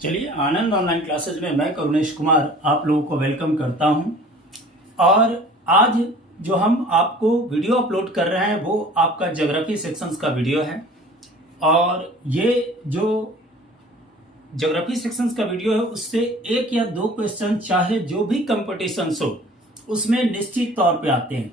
चलिए, आनंद online classes में मैं करुणेश कुमार आप लोगों को वेलकम करता हूं। और आज जो हम आपको वीडियो अपलोड कर रहे हैं वो आपका ज्योग्राफी सेक्शंस का वीडियो है। और ये जो ज्योग्राफी सेक्शंस का वीडियो है उससे एक या दो क्वेश्चन चाहे जो भी कंपटीशन हो उसमें निश्चित तौर पे आते हैं।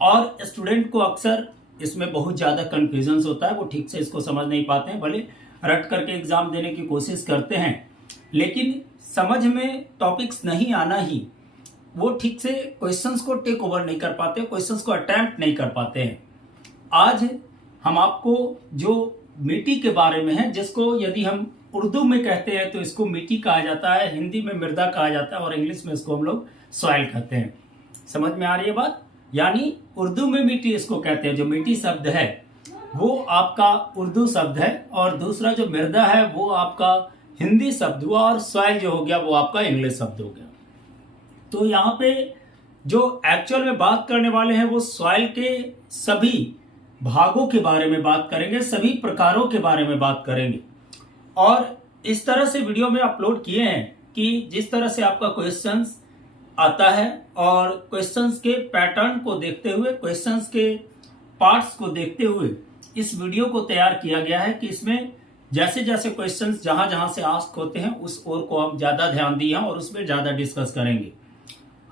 और स्टूडेंट को अक्सर इसमें बहुत ज़्यादा कन्फ्यूजन होता है, वो ठीक से इसको समझ नहीं पाते हैं। भले रट करके एग्जाम देने की कोशिश करते हैं लेकिन समझ में टॉपिक्स नहीं आना ही वो ठीक से क्वेश्चंस को टेक ओवर नहीं कर पाते, क्वेश्चंस को अटेम्प्ट नहीं कर पाते हैं। आज हम आपको जो मिट्टी के बारे में है, जिसको यदि हम उर्दू में कहते हैं तो इसको मिट्टी कहा जाता है, हिंदी में मृदा कहा जाता है और इंग्लिश में इसको हम लोग सॉइल कहते हैं। समझ में आ रही है बात? यानी उर्दू में मिट्टी इसको कहते हैं, जो मिट्टी शब्द है वो आपका उर्दू शब्द है और दूसरा जो मृदा है वो आपका हिंदी शब्द हुआ और सॉइल जो हो गया वो आपका इंग्लिश शब्द हो गया। तो यहाँ पे जो एक्चुअल में बात करने वाले हैं वो सॉइल के सभी भागों के बारे में बात करेंगे, सभी प्रकारों के बारे में बात करेंगे। और इस तरह से वीडियो में अपलोड किए हैं कि जिस तरह से आपका क्वेश्चंस आता है और क्वेश्चंस के पैटर्न को देखते हुए, क्वेश्चंस के पार्ट्स को देखते हुए इस वीडियो को तैयार किया गया है कि इसमें जैसे जैसे क्वेश्चंस जहां जहां से आस्क होते हैं उस ओर को हम ज्यादा ध्यान दिए हैं और उसमें ज्यादा डिस्कस करेंगे।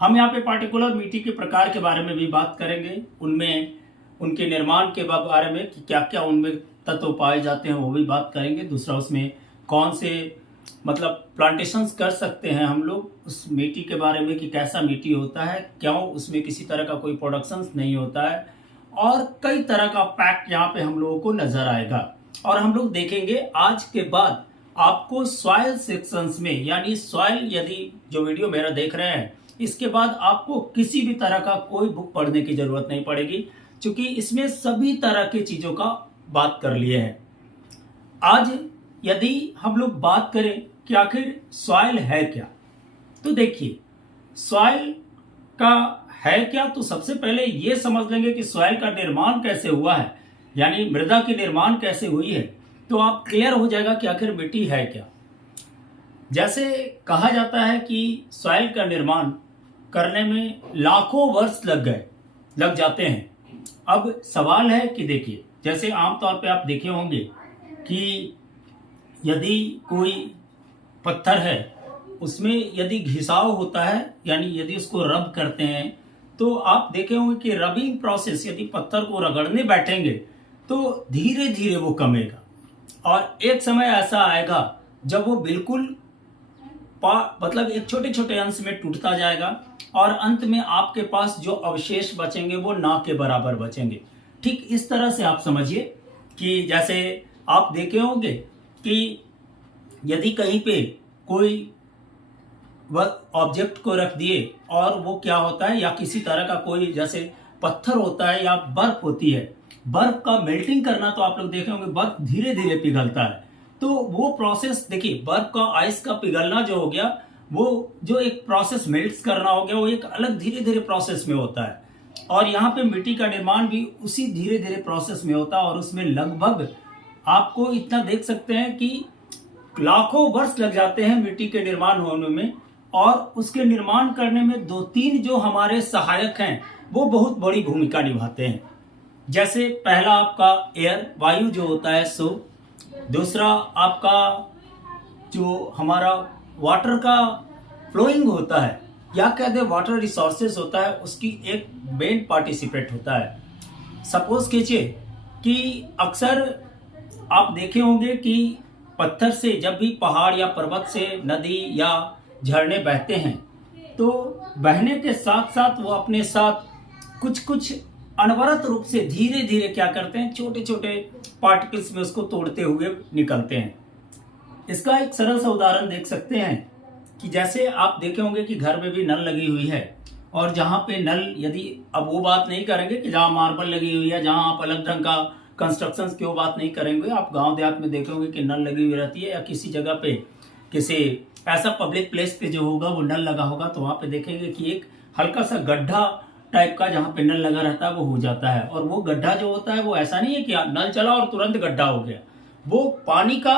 हम यहाँ पे पार्टिकुलर मिट्टी के प्रकार के बारे में भी बात करेंगे, उनमें उनके निर्माण के बारे में कि क्या क्या उनमें तत्व पाए जाते हैं वो भी बात करेंगे। दूसरा उसमें कौन से मतलब प्लांटेशंस कर सकते हैं हम लोग उस मिट्टी के बारे में कि कैसा मिट्टी होता है, क्यों उसमें किसी तरह का कोई प्रोडक्शंस नहीं होता है, और कई तरह का फैक्ट यहाँ पे हम लोगों को नजर आएगा। और हम लोग देखेंगे आज के बाद आपको सॉइल सेक्शंस में, यानी सॉइल यदि जो वीडियो मेरा देख रहे हैं इसके बाद आपको किसी भी तरह का कोई बुक पढ़ने की जरूरत नहीं पड़ेगी, क्योंकि इसमें सभी तरह की चीजों का बात कर लिए हैं। आज यदि हम लोग बात करें कि आखिर सॉइल है क्या, तो देखिए सॉइल का है क्या, तो सबसे पहले ये समझ लेंगे कि सॉइल का निर्माण कैसे हुआ है, यानी मृदा की निर्माण कैसे हुई है, तो आप क्लियर हो जाएगा कि आखिर मिट्टी है क्या। जैसे कहा जाता है कि सॉइल का निर्माण करने में लाखों वर्ष लग जाते हैं। अब सवाल है कि देखिए, जैसे आमतौर पे आप देखे होंगे कि यदि कोई पत्थर है उसमें यदि घिसाव होता है, यानी यदि उसको रब करते हैं तो आप देखे होंगे कि रबिंग प्रोसेस, यदि पत्थर को रगड़ने बैठेंगे तो धीरे धीरे वो कमेगा और एक समय ऐसा आएगा जब वो बिल्कुल मतलब एक छोटे छोटे अंश में टूटता जाएगा और अंत में आपके पास जो अवशेष बचेंगे वो ना के बराबर बचेंगे। ठीक इस तरह से आप समझिए कि जैसे आप देखे होंगे कि यदि कहीं पे कोई ऑब्जेक्ट को रख दिए और वो क्या होता है, या किसी तरह का कोई जैसे पत्थर होता है या बर्फ होती है, बर्फ का मेल्टिंग करना तो आप लोग देखे होंगे, बर्फ धीरे धीरे पिघलता है। तो वो प्रोसेस देखिए, बर्फ का आइस का पिघलना जो हो गया वो जो एक प्रोसेस मेल्ट करना हो गया वो एक अलग धीरे धीरे प्रोसेस में होता है। और यहाँ पे मिट्टी का निर्माण भी उसी धीरे धीरे प्रोसेस में होता है और उसमें लगभग आपको इतना देख सकते हैं कि लाखों वर्ष लग जाते हैं मिट्टी के निर्माण होने में। और उसके निर्माण करने में दो तीन जो हमारे सहायक हैं वो बहुत बड़ी भूमिका निभाते हैं। जैसे पहला आपका एयर, वायु जो होता है सो, दूसरा आपका जो हमारा वाटर का फ्लोइंग होता है या कहते हैं वाटर रिसोर्सेज होता है, उसकी एक मेन पार्टिसिपेट होता है। सपोज कीजिए कि अक्सर आप देखे होंगे कि पत्थर से जब भी पहाड़ या पर्वत से नदी या झरने बहते हैं तो बहने के साथ साथ वो अपने साथ कुछ अनवरत रूप से धीरे धीरे क्या करते हैं, छोटे छोटे पार्टिकल्स में उसको तोड़ते हुए निकलते हैं। इसका एक सरल सा उदाहरण देख सकते हैं कि जैसे आप देखे होंगे कि घर में भी नल लगी हुई है और जहां पे नल, यदि अब वो बात नहीं करेंगे कि जहां मार्बल लगी हुई है, जहां आप अलग ढंग का कंस्ट्रक्शन की वो बात नहीं करेंगे, आप गांव देहात में देखोगे कि नल लगी हुई रहती है या किसी जगह पे किसी ऐसा पब्लिक प्लेस पे जो होगा वो नल लगा होगा तो वहां पे देखेंगे कि एक हल्का सा गड्ढा टाइप का जहां पे नल लगा रहता है वो हो जाता है। और वो गड्ढा जो होता है वो ऐसा नहीं है कि नल चला और तुरंत गड्ढा हो गया, वो पानी का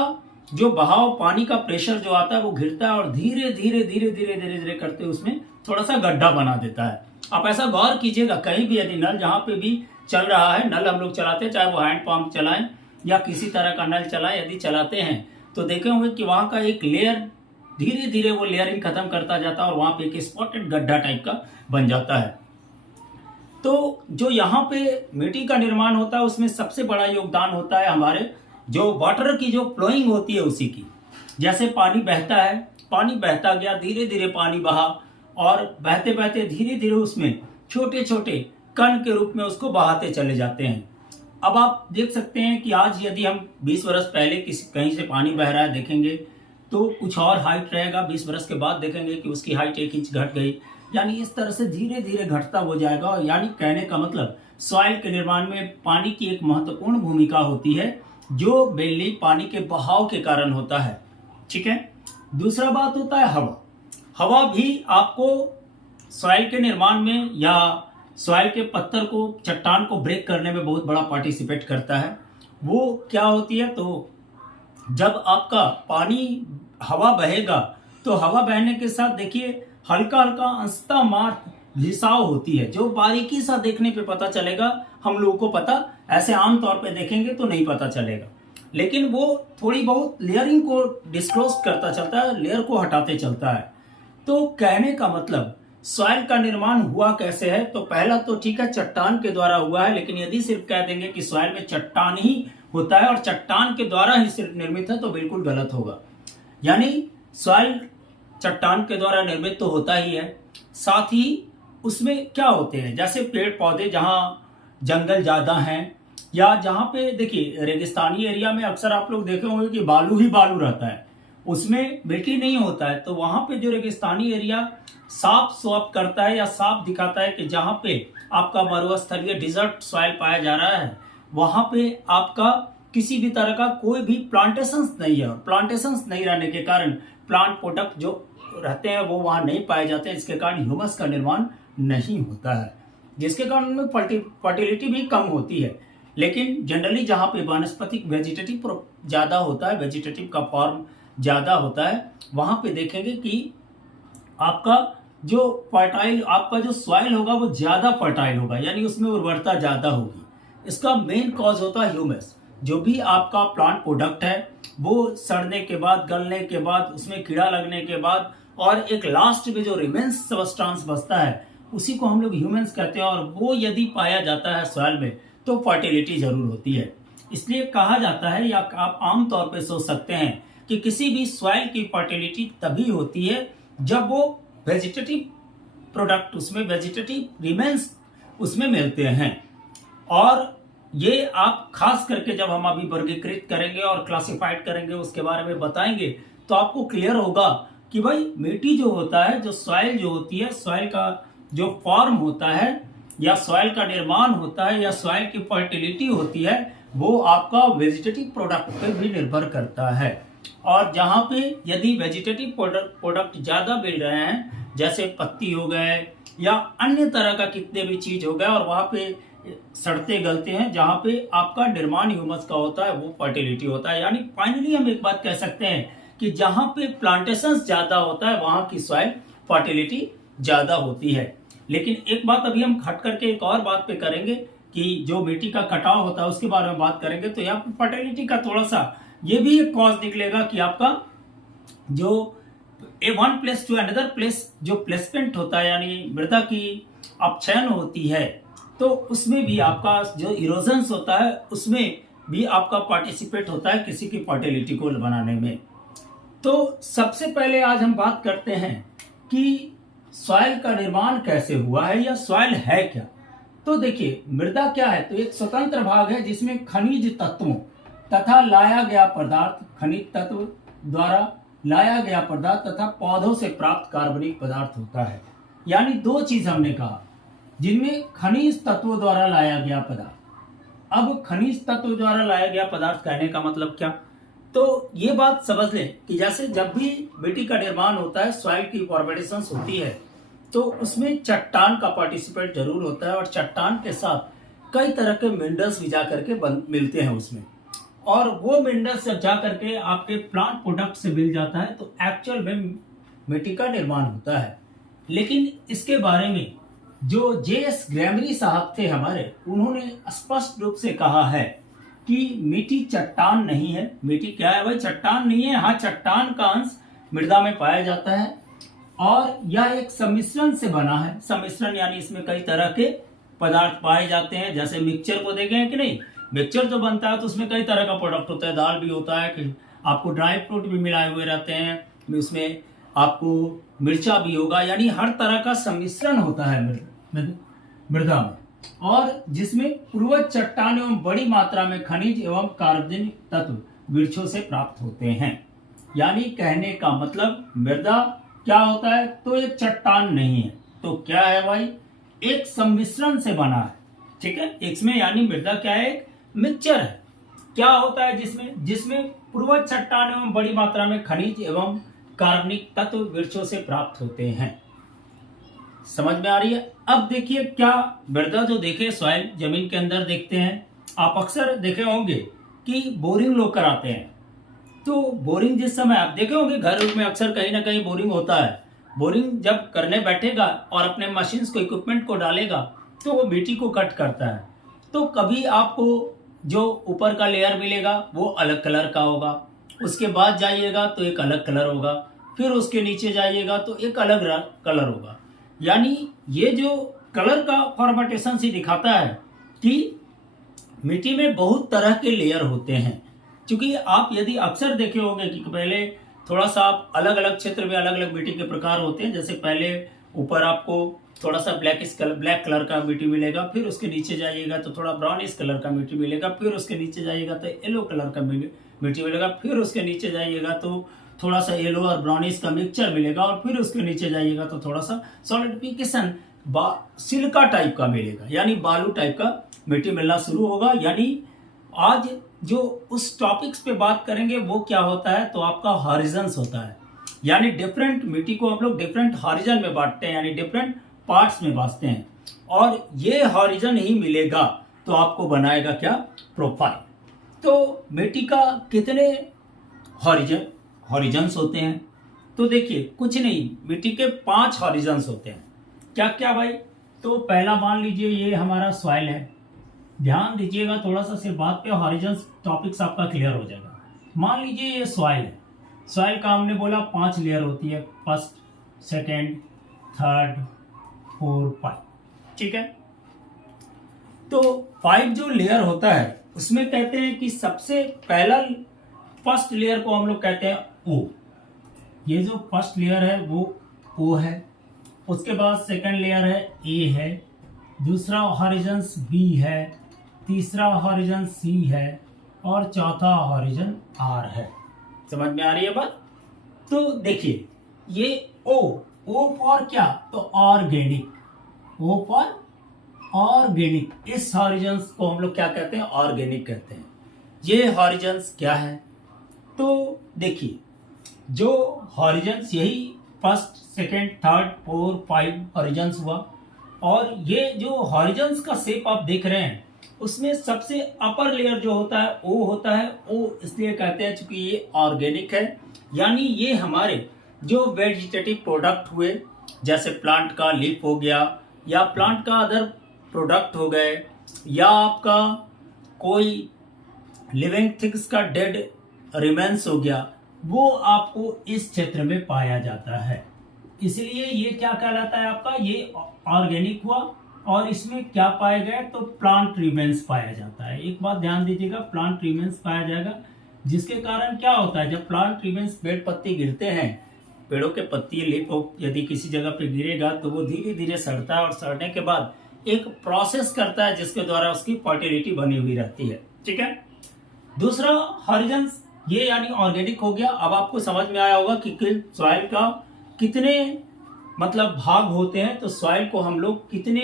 जो बहाव पानी का प्रेशर जो आता है वो गिरता है और धीरे धीरे धीरे धीरे धीरे धीरे करते उसमें थोड़ा सा गड्ढा बना देता है। आप ऐसा गौर कीजिएगा, कहीं भी यदि नल जहाँ पे भी चल रहा है, नल हम लोग चलाते हैं, चाहे वो हैंड पंप चलाएं या किसी तरह का नल चलाएं, यदि चलाते हैं तो देखे होंगे कि वहां का एक लेयर धीरे धीरे वो लेयरिंग खत्म करता जाता है और वहां पे एक स्पॉटेड गड्ढा टाइप का बन जाता है। तो जो यहाँ पे मिट्टी का निर्माण होता है उसमें सबसे बड़ा योगदान होता है हमारे जो वाटर की जो फ्लोइंग होती है उसी की। जैसे पानी बहता है, पानी बहता गया, धीरे धीरे पानी बहा और बहते बहते धीरे धीरे उसमें छोटे छोटे कण के रूप में उसको बहाते चले जाते हैं। अब आप देख सकते हैं कि आज यदि हम 20 वर्ष पहले किसी कहीं से पानी बह रहा है देखेंगे तो कुछ और हाइट रहेगा, 20 वर्ष के बाद देखेंगे कि उसकी हाइट 1 इंच घट गई, यानी इस तरह से धीरे धीरे घटता हो जाएगा। और यानी कहने का मतलब सॉइल के निर्माण में पानी की एक महत्वपूर्ण भूमिका होती है जो मेनली पानी के बहाव के कारण होता है। ठीक है, दूसरा बात होता है हवा। हवा भी आपको सॉइल के निर्माण में या सॉइल के पत्थर को, चट्टान को ब्रेक करने में बहुत बड़ा पार्टिसिपेट करता है। वो क्या होती है, तो जब आपका पानी हवा बहेगा तो हवा बहने के साथ देखिए हल्का हल्का अंशतः मार्ग रिसाव होती है, जो बारीकी सा देखने पे पता चलेगा हम लोगों को पता, ऐसे आम तौर पे देखेंगे तो नहीं पता चलेगा, लेकिन वो थोड़ी बहुत लेयरिंग को डिस्क्लोज करता चलता है, लेयर को हटाते चलता है। तो कहने का मतलब सॉइल का निर्माण हुआ कैसे है, तो पहला तो ठीक है चट्टान के द्वारा हुआ है, लेकिन यदि सिर्फ कह देंगे कि सॉइल में चट्टान ही होता है और चट्टान के द्वारा ही सिर्फ निर्मित है तो बिल्कुल गलत होगा। यानी सॉइल चट्टान के द्वारा निर्मित तो होता ही है, साथ ही उसमें क्या होते हैं, जैसे पेड़ पौधे जहाँ जंगल ज्यादा हैं या जहाँ पे देखिए रेगिस्तानी एरिया में अक्सर आप लोग देखे होंगे कि बालू ही बालू रहता है, उसमें मिट्टी नहीं होता है। तो वहां पे जो रेगिस्तानी एरिया साफ स्वैप करता है या साफ दिखाता है कि जहाँ पे आपका मरुस्थलीय डिजर्ट सॉइल पाया जा रहा है वहां पे आपका किसी भी तरह का कोई भी प्लांटेशंस नहीं है। प्लांटेशंस नहीं रहने के कारण प्लांट प्रोडक्ट जो रहते हैं वो वहां नहीं पाए जाते, इसके कारण ह्यूमस का निर्माण नहीं होता है, जिसके कारण उनमें फर्टिलिटी भी कम होती है। लेकिन जनरली जहाँ पे वानस्पतिक वेजिटेटिव ज्यादा होता है, वेजिटेटिव का फॉर्म ज्यादा होता है, वहां पे देखेंगे कि आपका जो फर्टाइल आपका जो सॉइल होगा वो ज्यादा फर्टाइल होगा, यानी उसमें उर्वरता ज्यादा होगी। इसका मेन कॉज होता है ह्यूमस। जो भी आपका प्लांट प्रोडक्ट है वो सड़ने के बाद, गलने के बाद, उसमें कीड़ा लगने के बाद और एक लास्ट में जो रिमेन्स सबस्टांस बचता है उसी को हम लोग ह्यूमन्स कहते हैं, और वो यदि पाया जाता है सॉइल में तो फर्टिलिटी जरूर होती है। इसलिए कहा जाता है या आप आमतौर पर सोच सकते हैं कि किसी भी सॉइल की फर्टिलिटी तभी होती है जब वो वेजिटेटिव प्रोडक्ट, उसमें वेजिटेटिव रिमेन्स उसमें मिलते हैं। और ये आप खास करके जब हम अभी वर्गीकृत करेंगे और क्लासिफाइड करेंगे, उसके बारे में बताएंगे, तो आपको क्लियर होगा कि भाई मिट्टी जो होता है, जो सॉइल जो होती है, सॉइल का जो फॉर्म होता है या सॉइल का निर्माण होता है या सॉइल की फर्टिलिटी होती है, वो आपका वेजिटेटिव प्रोडक्ट पर भी निर्भर करता है। और जहाँ पे यदि वेजिटेटिव प्रोडक्ट ज्यादा मिल रहे हैं, जैसे पत्ती हो गए या अन्य तरह का कितने भी चीज हो गए, और वहां पे सड़ते गलते हैं, जहां पे आपका निर्माण ह्यूमस का होता है वो फर्टिलिटी होता है। यानी फाइनली हम एक बात कह सकते हैं कि जहां पे प्लांटेशन ज्यादा होता है वहां की सॉइल फर्टिलिटी ज्यादा होती है। लेकिन एक बात अभी हम हट करके एक और बात पे करेंगे कि जो मिट्टी का कटाव होता है उसके बारे में बात करेंगे, तो यहाँ पे फर्टिलिटी का थोड़ा सा ये भी एक कॉज निकलेगा कि आपका जो one place to another place जो प्लेसमेंट होता है, यानी मृदा की अपक्षयन होती है, तो उसमें भी आपका जो इरोजन्स होता है उसमें भी आपका पार्टिसिपेट होता है किसी की फर्टिलिटी को बनाने में। तो सबसे पहले आज हम बात करते हैं कि सॉइल का निर्माण कैसे हुआ है या सॉइल है क्या। तो देखिए मृदा क्या है, तो एक स्वतंत्र भाग है जिसमें खनिज तत्वों तथा लाया गया पदार्थ, खनिज तत्व द्वारा लाया गया पदार्थ तथा पौधों से प्राप्त कार्बनिक पदार्थ होता है। यानी दो चीज हमने कहा, जिनमें खनिज तत्वों द्वारा लाया गया पदार्थ। अब खनिज तत्व द्वारा लाया गया पदार्थ कहने का मतलब क्या, तो ये बात समझ लें कि जैसे जब भी मिट्टी का निर्माण होता है, सॉइल की फॉर्मेशन होती है, तो उसमें चट्टान का पार्टिसिपेट जरूर होता है और चट्टान के साथ कई तरह के मिनरल्स भी जा करके मिलते हैं उसमें। और वो मिनरल्स जब जा करके आपके प्लांट प्रोडक्ट से मिल जाता है तो एक्चुअल में मिट्टी का निर्माण होता है। लेकिन इसके बारे में जो जेएस ग्रैमरी साहब थे हमारे, उन्होंने स्पष्ट रूप से कहा है कि मिट्टी चट्टान नहीं है। मिट्टी क्या है भाई? चट्टान नहीं है। हाँ, चट्टान का अंश मृदा में पाया जाता है और यह एक सम्मिश्रण से बना है। सम्मिश्रण यानी इसमें कई तरह के पदार्थ पाए जाते हैं। जैसे मिक्सचर को देखे हैं कि नहीं, मिक्सचर जो बनता है तो उसमें कई तरह का प्रोडक्ट होता है। दाल भी होता है, कि आपको ड्राई फ्रूट भी मिलाए हुए रहते हैं, उसमें आपको मिर्चा भी होगा, यानी हर तरह का सम्मिश्रण होता है मृदा में, और जिसमें पूर्वज चट्टान एवं बड़ी मात्रा में खनिज एवं कार्बनिक तत्व वृक्षों से प्राप्त होते हैं। यानी कहने का मतलब मृदा क्या होता है? तो एक चट्टान नहीं है, तो क्या है भाई? एक सम्मिश्रण से बना है। ठीक है, इसमें यानी मृदा क्या है? एक मिक्सचर है। क्या होता है जिसमें पूर्वज चट्टान एवं बड़ी मात्रा में खनिज एवं कार्बनिक तत्व वृक्षों से प्राप्त होते हैं। समझ में आ रही है? अब देखिए, क्या मृदा जो देखे सॉइल जमीन के अंदर देखते हैं, आप अक्सर देखे होंगे कि बोरिंग लोग कराते हैं। तो बोरिंग जिस समय आप देखे होंगे घर में अक्सर कहीं ना कहीं बोरिंग होता है। बोरिंग जब करने बैठेगा और अपने मशीन्स को, इक्विपमेंट को डालेगा तो वो मिट्टी को कट करता है। तो कभी आपको जो ऊपर का लेयर मिलेगा वो अलग कलर का होगा, उसके बाद जाइएगा तो एक अलग कलर होगा, फिर उसके नीचे जाइएगा तो एक अलग कलर होगा। यानी ये जो कलर का फॉर्मेटेशन से दिखाता है कि मिट्टी में बहुत तरह के लेयर होते हैं। क्योंकि आप यदि अक्सर देखे होंगे कि पहले थोड़ा सा आप अलग अलग क्षेत्र में अलग अलग मिट्टी के प्रकार होते हैं। जैसे पहले ऊपर आपको थोड़ा सा ब्लैक कलर का मिट्टी मिलेगा, फिर उसके नीचे जाइएगा तो थोड़ा ब्राउनिश कलर का मिट्टी मिलेगा, फिर उसके नीचे जाइएगा तो येलो कलर का मिट्टी मिलेगा, फिर उसके नीचे जाइएगा तो थोड़ा सा येलो और ब्राउनिश का मिक्सचर मिलेगा, और फिर उसके नीचे जाइएगा तो थोड़ा सा सॉलिडिफिकेशन सिलिका टाइप का मिलेगा, यानी बालू टाइप का मिट्टी मिलना शुरू होगा। यानी आज जो उस टॉपिक्स पे बात करेंगे वो क्या होता है, तो आपका हॉरिजन्स होता है। यानी डिफरेंट मिट्टी को हम लोग डिफरेंट हॉरिजन में बांटते हैं, यानी डिफरेंट पार्ट्स में बांटते हैं, और ये हॉरिजन ही मिलेगा तो आपको बनाएगा क्या? प्रोफाइल। तो मिट्टी का कितने हॉरिजन्स होते हैं? तो देखिए, कुछ नहीं, मिट्टी के 5 हॉरिजन्स होते हैं। क्या क्या भाई? तो पहला मान लीजिए ये हमारा सॉइल है। ध्यान दीजिएगा थोड़ा सा, सिर्फ बात पे हॉरिजन्स टॉपिक्स आपका क्लियर हो जाएगा। मान लीजिए ये सॉइल है। सॉइल का हमने बोला 5 लेयर होती है, फर्स्ट, सेकेंड, थर्ड, 4, 5। ठीक है, तो 5 जो लेयर होता है उसमें कहते हैं कि सबसे पहला फर्स्ट लेयर को हम लोग कहते हैं ओ। ये जो फर्स्ट लेयर है वो ओ है। उसके बाद सेकंड लेयर है ए है, दूसरा हॉरिजन बी है, तीसरा हॉरिजन सी है, और चौथा हॉरिजन आर है। समझ में आ रही है बात? तो देखिए, ये ओ फॉर क्या? तो ऑर्गेनिक, ओ फॉर ऑर्गेनिक। इस हॉरिजन्स को हम लोग क्या कहते हैं? ऑर्गेनिक कहते हैं। ये हॉरिजन्स क्या है? तो देखिए, जो हॉरिजन्स यही फर्स्ट, सेकेंड, थर्ड, 4, 5 हॉरिजन्स हुआ, और ये जो हॉरिजन्स का शेप आप देख रहे हैं उसमें सबसे अपर लेयर जो होता है ओ होता है। ओ इसलिए कहते हैं चूंकि ये ऑर्गेनिक है, यानी ये हमारे जो वेजिटेटिव प्रोडक्ट हुए, जैसे प्लांट का लीफ हो गया, या प्लांट का अदर प्रोडक्ट हो गए, या आपका कोई लिविंग थिंग्स का डेड रिमेन्स हो गया, वो आपको इस क्षेत्र में पाया जाता है। इसलिए ये क्या कहलाता है आपका? ये ऑर्गेनिक हुआ। और इसमें क्या पाया गया? तो प्लांट रिमेन्स पाया जाता है। एक बात ध्यान दीजिएगा, प्लांट रिमेन्स पाया जाएगा, जिसके कारण क्या होता है, जब प्लांट रिमेन्स पेड़ पत्ती गिरते हैं, पेड़ों के पत्ती लीफ यदि किसी जगह पे गिरेगा तो वो धीरे धीरे सड़ता है, और सड़ने के बाद एक प्रोसेस करता है जिसके द्वारा उसकी फर्टिलिटी बनी हुई रहती है। ठीक है, दूसरा हॉरिजन ये यानी ऑर्गेनिक हो गया। अब आपको समझ में आया होगा कि सॉइल का कितने मतलब भाग होते हैं। तो सॉइल को हम लोग कितने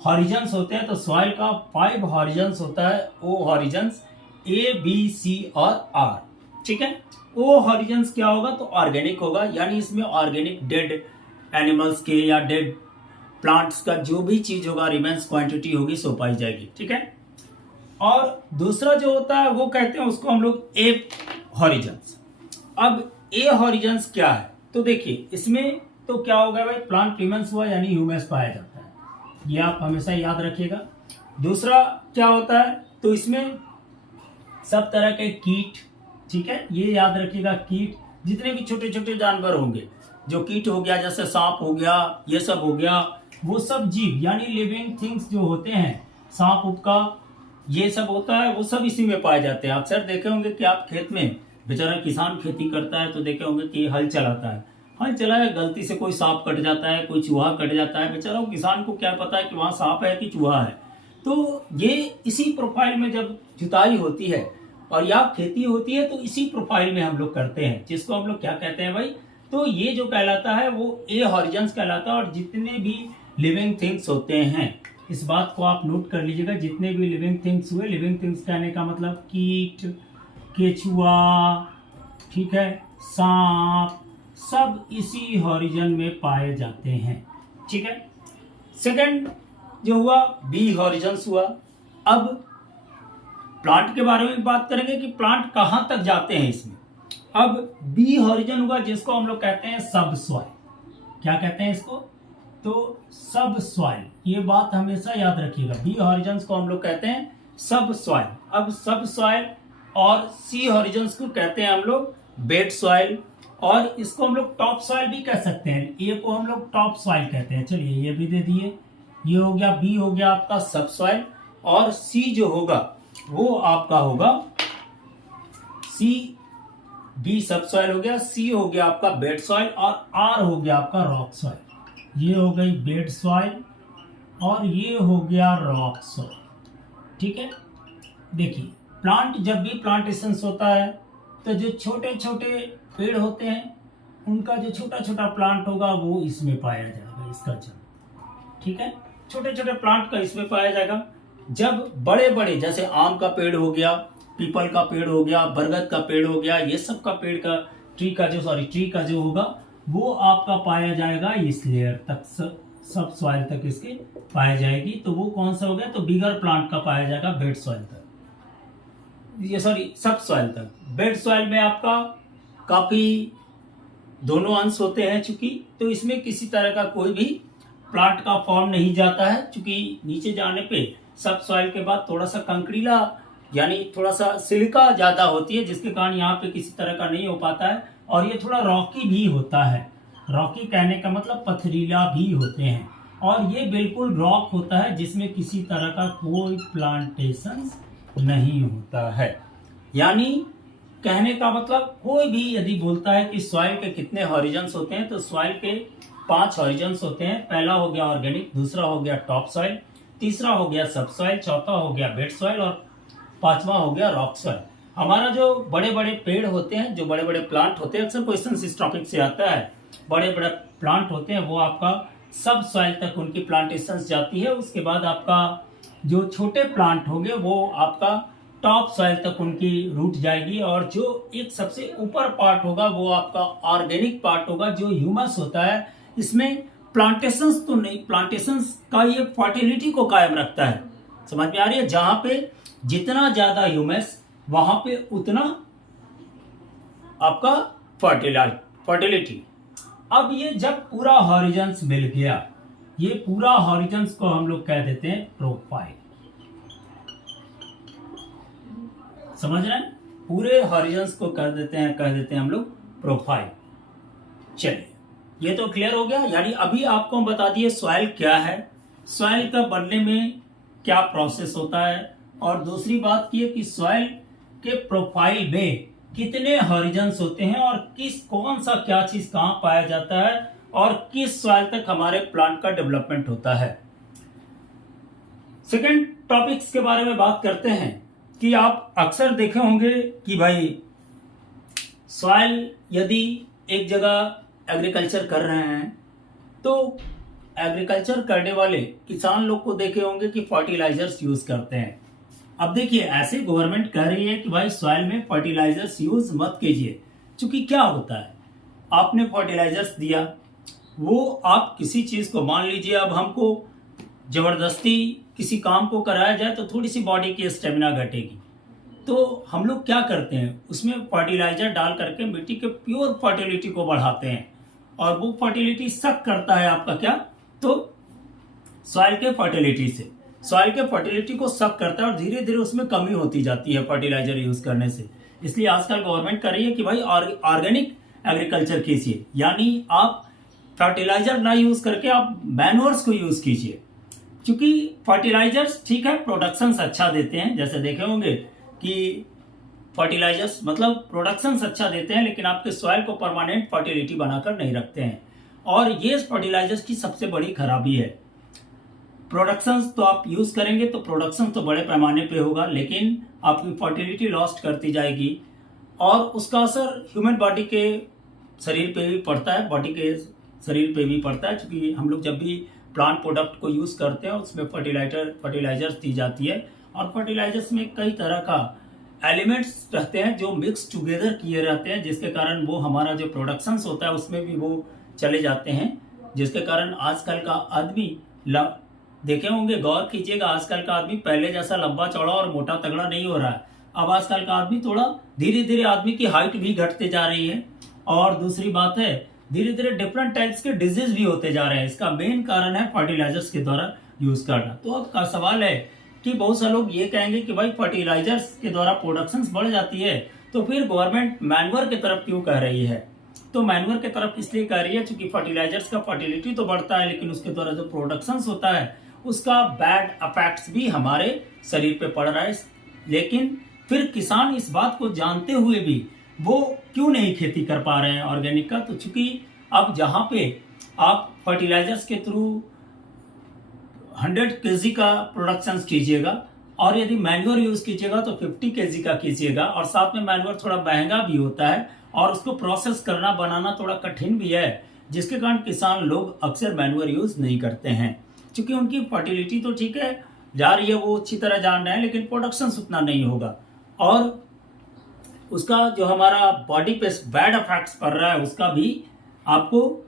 हॉरिजन्स होते हैं? तो सॉइल का 5 हॉरिजन्स होता है। ओ हॉरिजन्स ए, बी, सी और आर। ठीक है, ओ हॉरिजन्स क्या होगा? तो ऑर्गेनिक होगा, यानी इसमें ऑर्गेनिक डेड एनिमल्स के या डेड प्लांट्स का जो भी चीज होगा, रिमेन्स क्वांटिटी होगी, सो पाई जाएगी। ठीक है, और दूसरा जो होता है वो कहते हैं उसको हम लोग ए हॉरिजन्स। अब ए हॉरिजन्स क्या है, तो देखिए इसमें तो क्या होगा भाई, प्लांट ह्यूमस हुआ यानी ह्यूमस पाया जाता है, ये आप हमेशा याद रखिएगा। दूसरा क्या होता है, तो इसमें सब तरह के कीट, ठीक है, ये याद रखिएगा, कीट जितने भी छोटे छोटे जानवर होंगे, जो कीट हो गया जैसे सांप हो गया, ये सब हो गया, वो सब जीव यानी लिविंग थिंग्स जो होते हैं, सांप उपका ये सब होता है, वो सब इसी में पाए जाते हैं। अक्सर देखे होंगे कि आप खेत में, बेचारा किसान खेती करता है तो देखे होंगे कि हल चलाता है, हल चलाया गलती से कोई सांप कट जाता है, कोई चूहा कट जाता है, बेचारा किसान को क्या पता है कि वहां सांप है कि चूहा है। तो ये इसी प्रोफाइल में जब जुताई होती है और या खेती होती है तो इसी प्रोफाइल में हम लोग करते हैं, जिसको हम लोग क्या कहते हैं भाई, तो ये जो कहलाता है वो ए हॉरिजन्स कहलाता है। और जितने भी लिविंग थिंग्स होते हैं, इस बात को आप नोट कर लीजिएगा, जितने भी लिविंग थिंग्स हुए, लिविंग थिंग्स कहने का मतलब कीट, केचुआ, ठीक है, सांप, सब इसी हॉरिजन में पाए जाते हैं, ठीक है। सेकंड जो हुआ बी हॉरिजन्स हुआ। अब प्लांट के बारे में बात करेंगे कि प्लांट कहां तक जाते हैं इसमें। अब बी हॉरिजन हुआ जिसको हम लोग कहते हैं सब सॉइल। क्या कहते हैं इसको, तो सब सॉइल, ये बात हमेशा याद रखिएगा, बी हॉरिजन्स को हम लोग कहते हैं सब सॉइल। अब सब सॉइल और सी हॉरिजन्स को कहते हैं हम लोग बेड सॉइल, और इसको हम लोग टॉप सॉइल भी कह सकते हैं, ए को हम लोग टॉप सॉइल कहते हैं। चलिए ये भी दे दिए, ये हो गया, बी हो गया आपका सब सॉइल, और सी जो होगा वो आपका होगा सी, बी सब सॉइल हो गया, सी हो गया आपका बेड सॉइल, और आर हो गया आपका रॉक सॉइल। ये हो गई बेड सॉइल और ये हो गया रॉक सॉइल, ठीक है। देखिए प्लांट जब भी प्लांटेशंस होता है तो जो छोटे छोटे पेड़ होते हैं उनका जो छोटा छोटा प्लांट होगा वो इसमें पाया जाएगा, इसका जन्म, ठीक है। छोटे छोटे प्लांट का इसमें पाया जाएगा। जब बड़े बड़े जैसे आम का पेड़ हो गया, पीपल का पेड़ हो गया, बरगद का पेड़ हो गया, ये सब का पेड़ का ट्री का जो होगा वो आपका पाया जाएगा इस लेयर तक, सब सॉइल तक इसके पाया जाएगी। तो वो कौन सा हो गया, तो बिगर प्लांट का पाया जाएगा बेड सॉइल तक, ये सब सॉइल तक। बेड सॉइल में आपका काफी दोनों अंश होते हैं चूंकि, तो इसमें किसी तरह का कोई भी प्लांट का फॉर्म नहीं जाता है, चूंकि नीचे जाने पे सब सॉइल के बाद थोड़ा सा कंकरीला यानी थोड़ा सा सिलिका ज्यादा होती है, जिसके कारण यहाँ पे किसी तरह का नहीं हो पाता है। और ये थोड़ा रॉकी भी होता है, रॉकी कहने का मतलब पथरीला भी होते हैं, और ये बिल्कुल रॉक होता है जिसमें किसी तरह का कोई प्लांटेशन नहीं होता है। यानी कहने का मतलब कोई भी यदि बोलता है कि सॉइल के कितने हॉरिजन्स होते हैं, तो सॉइल के 5 हॉरिजन्स होते हैं। पहला हो गया ऑर्गेनिक, दूसरा हो गया टॉप सॉइल, तीसरा हो गया सब सॉइल, चौथा हो गया बेड सॉइल, और पांचवा हो गया रॉक सॉइल। हमारा जो बड़े बड़े पेड़ होते हैं, जो बड़े बड़े प्लांट होते हैं, अक्सर क्वेश्चन इस टॉपिक से आता है, बड़े बड़े प्लांट होते हैं वो आपका सब सॉइल तक उनकी प्लांटेशन जाती है। उसके बाद आपका जो छोटे प्लांट होंगे वो आपका टॉप सॉइल तक उनकी रूट जाएगी, और जो एक सबसे ऊपर पार्ट होगा वो आपका ऑर्गेनिक पार्ट होगा, जो ह्यूमस होता है। इसमें प्लांटेशंस तो नहीं, प्लांटेशंस का ये फर्टिलिटी को कायम रखता है, समझ में आ रही है। जहां पे जितना ज्यादा ह्यूमस वहां पे उतना आपका फर्टिलिटी। अब ये जब पूरा हॉरिजन्स मिल गया, ये पूरा हॉरिजन्स को हम लोग कह देते हैं प्रोफाइल, समझ रहे हैं, पूरे हॉरिजन्स को कह देते हैं हम लोग प्रोफाइल। चलिए ये तो क्लियर हो गया। यानी अभी आपको हम बता दिए सॉइल क्या है, सॉइल का बनने में क्या प्रोसेस होता है, और दूसरी बात ये कि सॉइल के प्रोफाइल में कितने हॉरिजन्स होते हैं, और कौन सा क्या चीज कहां पाया जाता है, और किस सॉइल तक हमारे प्लांट का डेवलपमेंट होता है। सेकंड टॉपिक्स के बारे में बात करते हैं कि आप अक्सर देखे होंगे कि भाई सॉइल यदि एक जगह एग्रीकल्चर कर रहे हैं तो एग्रीकल्चर करने वाले किसान लोग को देखे होंगे कि फर्टिलाइजर्स यूज करते हैं। अब देखिए ऐसे गवर्नमेंट कह रही है कि भाई सॉइल में फर्टिलाइजर्स यूज मत कीजिए, क्योंकि क्या होता है, आपने फर्टिलाइजर्स दिया, वो आप किसी चीज को मान लीजिए अब हमको जबरदस्ती किसी काम को कराया जाए तो थोड़ी सी बॉडी की स्टेमिना घटेगी। तो हम लोग क्या करते हैं, उसमें फर्टिलाइजर डाल करके मिट्टी के प्योर फर्टिलिटी को बढ़ाते हैं, और वो फर्टिलिटी सक करता है आपका क्या, तो सॉइल के फर्टिलिटी से, सॉइल के फर्टिलिटी को सक करता है और धीरे धीरे उसमें कमी होती जाती है फर्टिलाइजर यूज करने से। इसलिए आजकल गवर्नमेंट कर रही है कि भाई ऑर्गेनिक एग्रीकल्चर कीजिए, यानी आप फर्टिलाइजर ना यूज करके आप मैन्योर्स को यूज कीजिए। क्योंकि फर्टिलाइजर्स ठीक है प्रोडक्शन अच्छा देते हैं, जैसे देखे होंगे कि फर्टिलाइजर्स मतलब प्रोडक्शन अच्छा देते हैं, लेकिन आपके सॉइल को परमानेंट फर्टिलिटी बनाकर नहीं रखते हैं। और ये फर्टिलाइजर्स की सबसे बड़ी खराबी है। प्रोडक्शन तो आप यूज करेंगे तो प्रोडक्शन तो बड़े पैमाने पे होगा, लेकिन आपकी फर्टिलिटी लॉस्ट करती जाएगी, और उसका असर ह्यूमन बॉडी के शरीर पे भी पड़ता है, बॉडी के शरीर पे भी पड़ता है। क्योंकि हम लोग जब भी प्लांट प्रोडक्ट को यूज करते हैं उसमें फर्टिलाइजर्स दी जाती है, और फर्टिलाइजर्स में कई तरह का एलिमेंट्स रहते हैं जो मिक्स टुगेदर किए रहते हैं, जिसके कारण वो हमारा जो प्रोडक्शंस होता है उसमें भी वो चले जाते हैं, जिसके कारण आजकल का आदमी देखे होंगे, गौर कीजिएगा, आजकल का आदमी पहले जैसा लंबा चौड़ा और मोटा तगड़ा नहीं हो रहा है। अब आजकल का आदमी थोड़ा धीरे धीरे आदमी की हाइट भी घटते जा रही है, और दूसरी बात है धीरे धीरे डिफरेंट टाइप्स के डिजीज भी होते जा रहे हैं। इसका मेन कारण है फर्टिलाइजर्स के द्वारा यूज करना। तो अब का सवाल है कि बहुत से लोग ये कहेंगे कि भाई फर्टिलाइजर्स के द्वारा प्रोडक्शन बढ़ जाती है, तो फिर गवर्नमेंट मैन्योर की तरफ क्यों कह रही है? तो मैन्योर की तरफ इसलिए कह रही है क्योंकि फर्टिलाइजर्स का फर्टिलिटी तो बढ़ता है, लेकिन उसके द्वारा जो प्रोडक्शन होता है उसका बैड इफेक्ट्स भी हमारे शरीर पे पड़ रहा है। लेकिन फिर किसान इस बात को जानते हुए भी वो क्यों नहीं खेती कर पा रहे हैं ऑर्गेनिक का? तो चूंकि अब जहां पे आप फर्टिलाइजर्स के थ्रू 100 केजी का प्रोडक्शन कीजिएगा, और यदि मैन्योर यूज कीजिएगा तो 50 केजी का कीजिएगा, और साथ में मैन्योर थोड़ा महंगा भी होता है और उसको प्रोसेस करना बनाना थोड़ा कठिन भी है, जिसके कारण किसान लोग अक्सर मैन्योर यूज नहीं करते हैं। क्योंकि उनकी फर्टिलिटी तो ठीक है जा रही है, वो अच्छी तरह जान रहे हैं, लेकिन प्रोडक्शन उतना नहीं होगा, और उसका जो हमारा बॉडी पे बैड इफेक्ट्स पड़ रहा है उसका भी आपको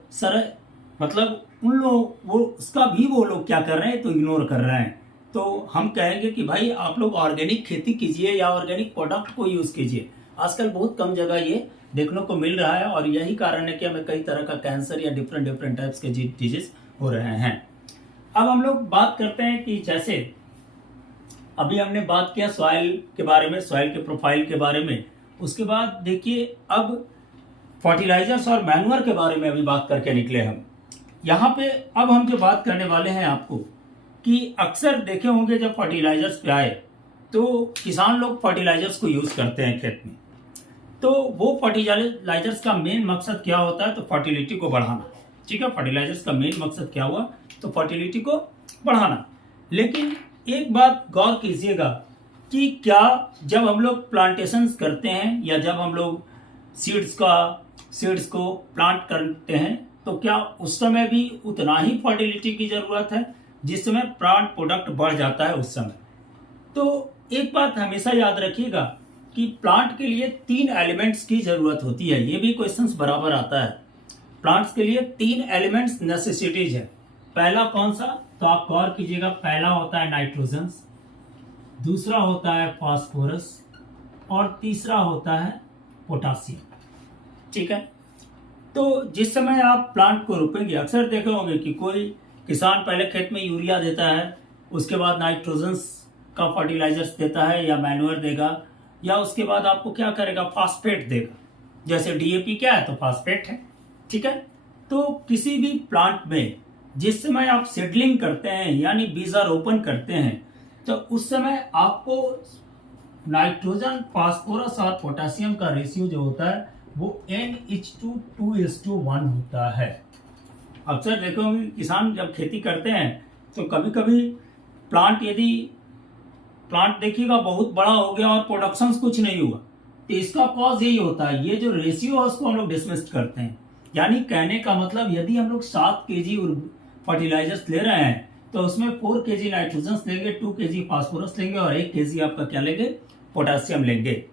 मतलब उन लोग वो उसका भी वो लोग क्या कर रहे हैं, तो इग्नोर कर रहे हैं। तो हम कहेंगे कि भाई आप लोग ऑर्गेनिक खेती कीजिए या ऑर्गेनिक प्रोडक्ट को यूज कीजिए। आजकल बहुत कम जगह ये देखने को मिल रहा है, और यही कारण है कि हमें कई तरह का कैंसर या डिफरेंट टाइप्स के डिजीज हो रहे हैं। अब हम लोग बात करते हैं कि जैसे अभी हमने बात किया सॉइल के बारे में, सॉइल के प्रोफाइल के बारे में, उसके बाद देखिए अब फर्टिलाइजर्स और मैन्योर के बारे में अभी बात करके निकले हम। यहाँ पे अब हम जो बात करने वाले हैं आपको कि अक्सर देखे होंगे जब फर्टिलाइजर्स पे आए तो किसान लोग फर्टिलाइजर्स को यूज करते हैं खेत में। तो वो फर्टिलाइजर्स का मेन मकसद क्या होता है? तो फर्टिलिटी को बढ़ाना। ठीक है, फर्टिलाइजर्स का मेन मकसद क्या हुआ? तो फर्टिलिटी को बढ़ाना। लेकिन एक बात गौर कीजिएगा कि क्या जब हम लोग प्लांटेशन करते हैं या जब हम लोग सीड्स को प्लांट करते हैं तो क्या उस समय भी उतना ही फर्टिलिटी की जरूरत है जिस समय प्लांट प्रोडक्ट बढ़ जाता है उस समय? तो एक बात हमेशा याद रखिएगा कि प्लांट के लिए 3 एलिमेंट्स की जरूरत होती है। ये भी क्वेश्चंस बराबर आता है। प्लांट्स के लिए 3 एलिमेंट्स नेसेसिटीज है। पहला कौन सा? तो आप गौर कीजिएगा, पहला होता है नाइट्रोजन, दूसरा होता है फास्फोरस, और तीसरा होता है पोटासियम। ठीक है, तो जिस समय आप प्लांट को रोपेंगे अक्सर देखे होंगे कि कोई किसान पहले खेत में यूरिया देता है, उसके बाद नाइट्रोजन का फर्टिलाइजर्स देता है या मैन्योर देगा, या उसके बाद आपको क्या करेगा, फास्फेट देगा। जैसे डीएपी क्या है? तो फास्फेट है। ठीक है, तो किसी भी प्लांट में जिस समय आप सीडलिंग करते हैं यानी बीजारोपण करते हैं तो उस समय आपको नाइट्रोजन, फास्फोरस और पोटेशियम का रेशियो जो होता है वो NH2:2:1 होता है। अक्सर देखोगे किसान जब खेती करते हैं तो कभी कभी प्लांट देखिएगा बहुत बड़ा हो गया और प्रोडक्शन कुछ नहीं हुआ, तो इसका कॉज यही होता है, ये जो रेशियो है उसको हम लोग डिसमिस करते हैं। यानी कहने का मतलब यदि हम लोग 7 केजी फर्टिलाइजर्स ले रहे हैं तो उसमें 4 केजी नाइट्रोजन लेंगे, 2 केजी फास्फोरस लेंगे और 1 केजी आपका क्या लेंगे, पोटेशियम लेंगे।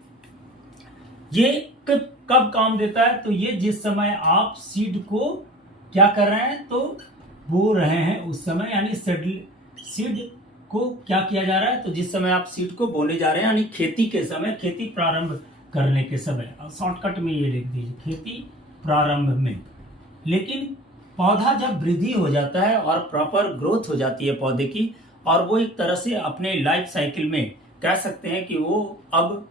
ये कब काम देता है? तो ये जिस समय आप सीड को क्या कर रहे हैं, तो बो रहे हैं उस समय, यानी सीड को क्या किया जा रहा है, तो जिस समय आप सीड को बोने जा रहे हैं यानी खेती के समय, खेती प्रारंभ करने के समय, शॉर्टकट में ये लिख दीजिए खेती प्रारंभ में। लेकिन पौधा जब वृद्धि हो जाता है और प्रॉपर ग्रोथ हो जाती है पौधे की, और वो एक तरह से अपने लाइफ साइकिल में कह सकते हैं कि वो अब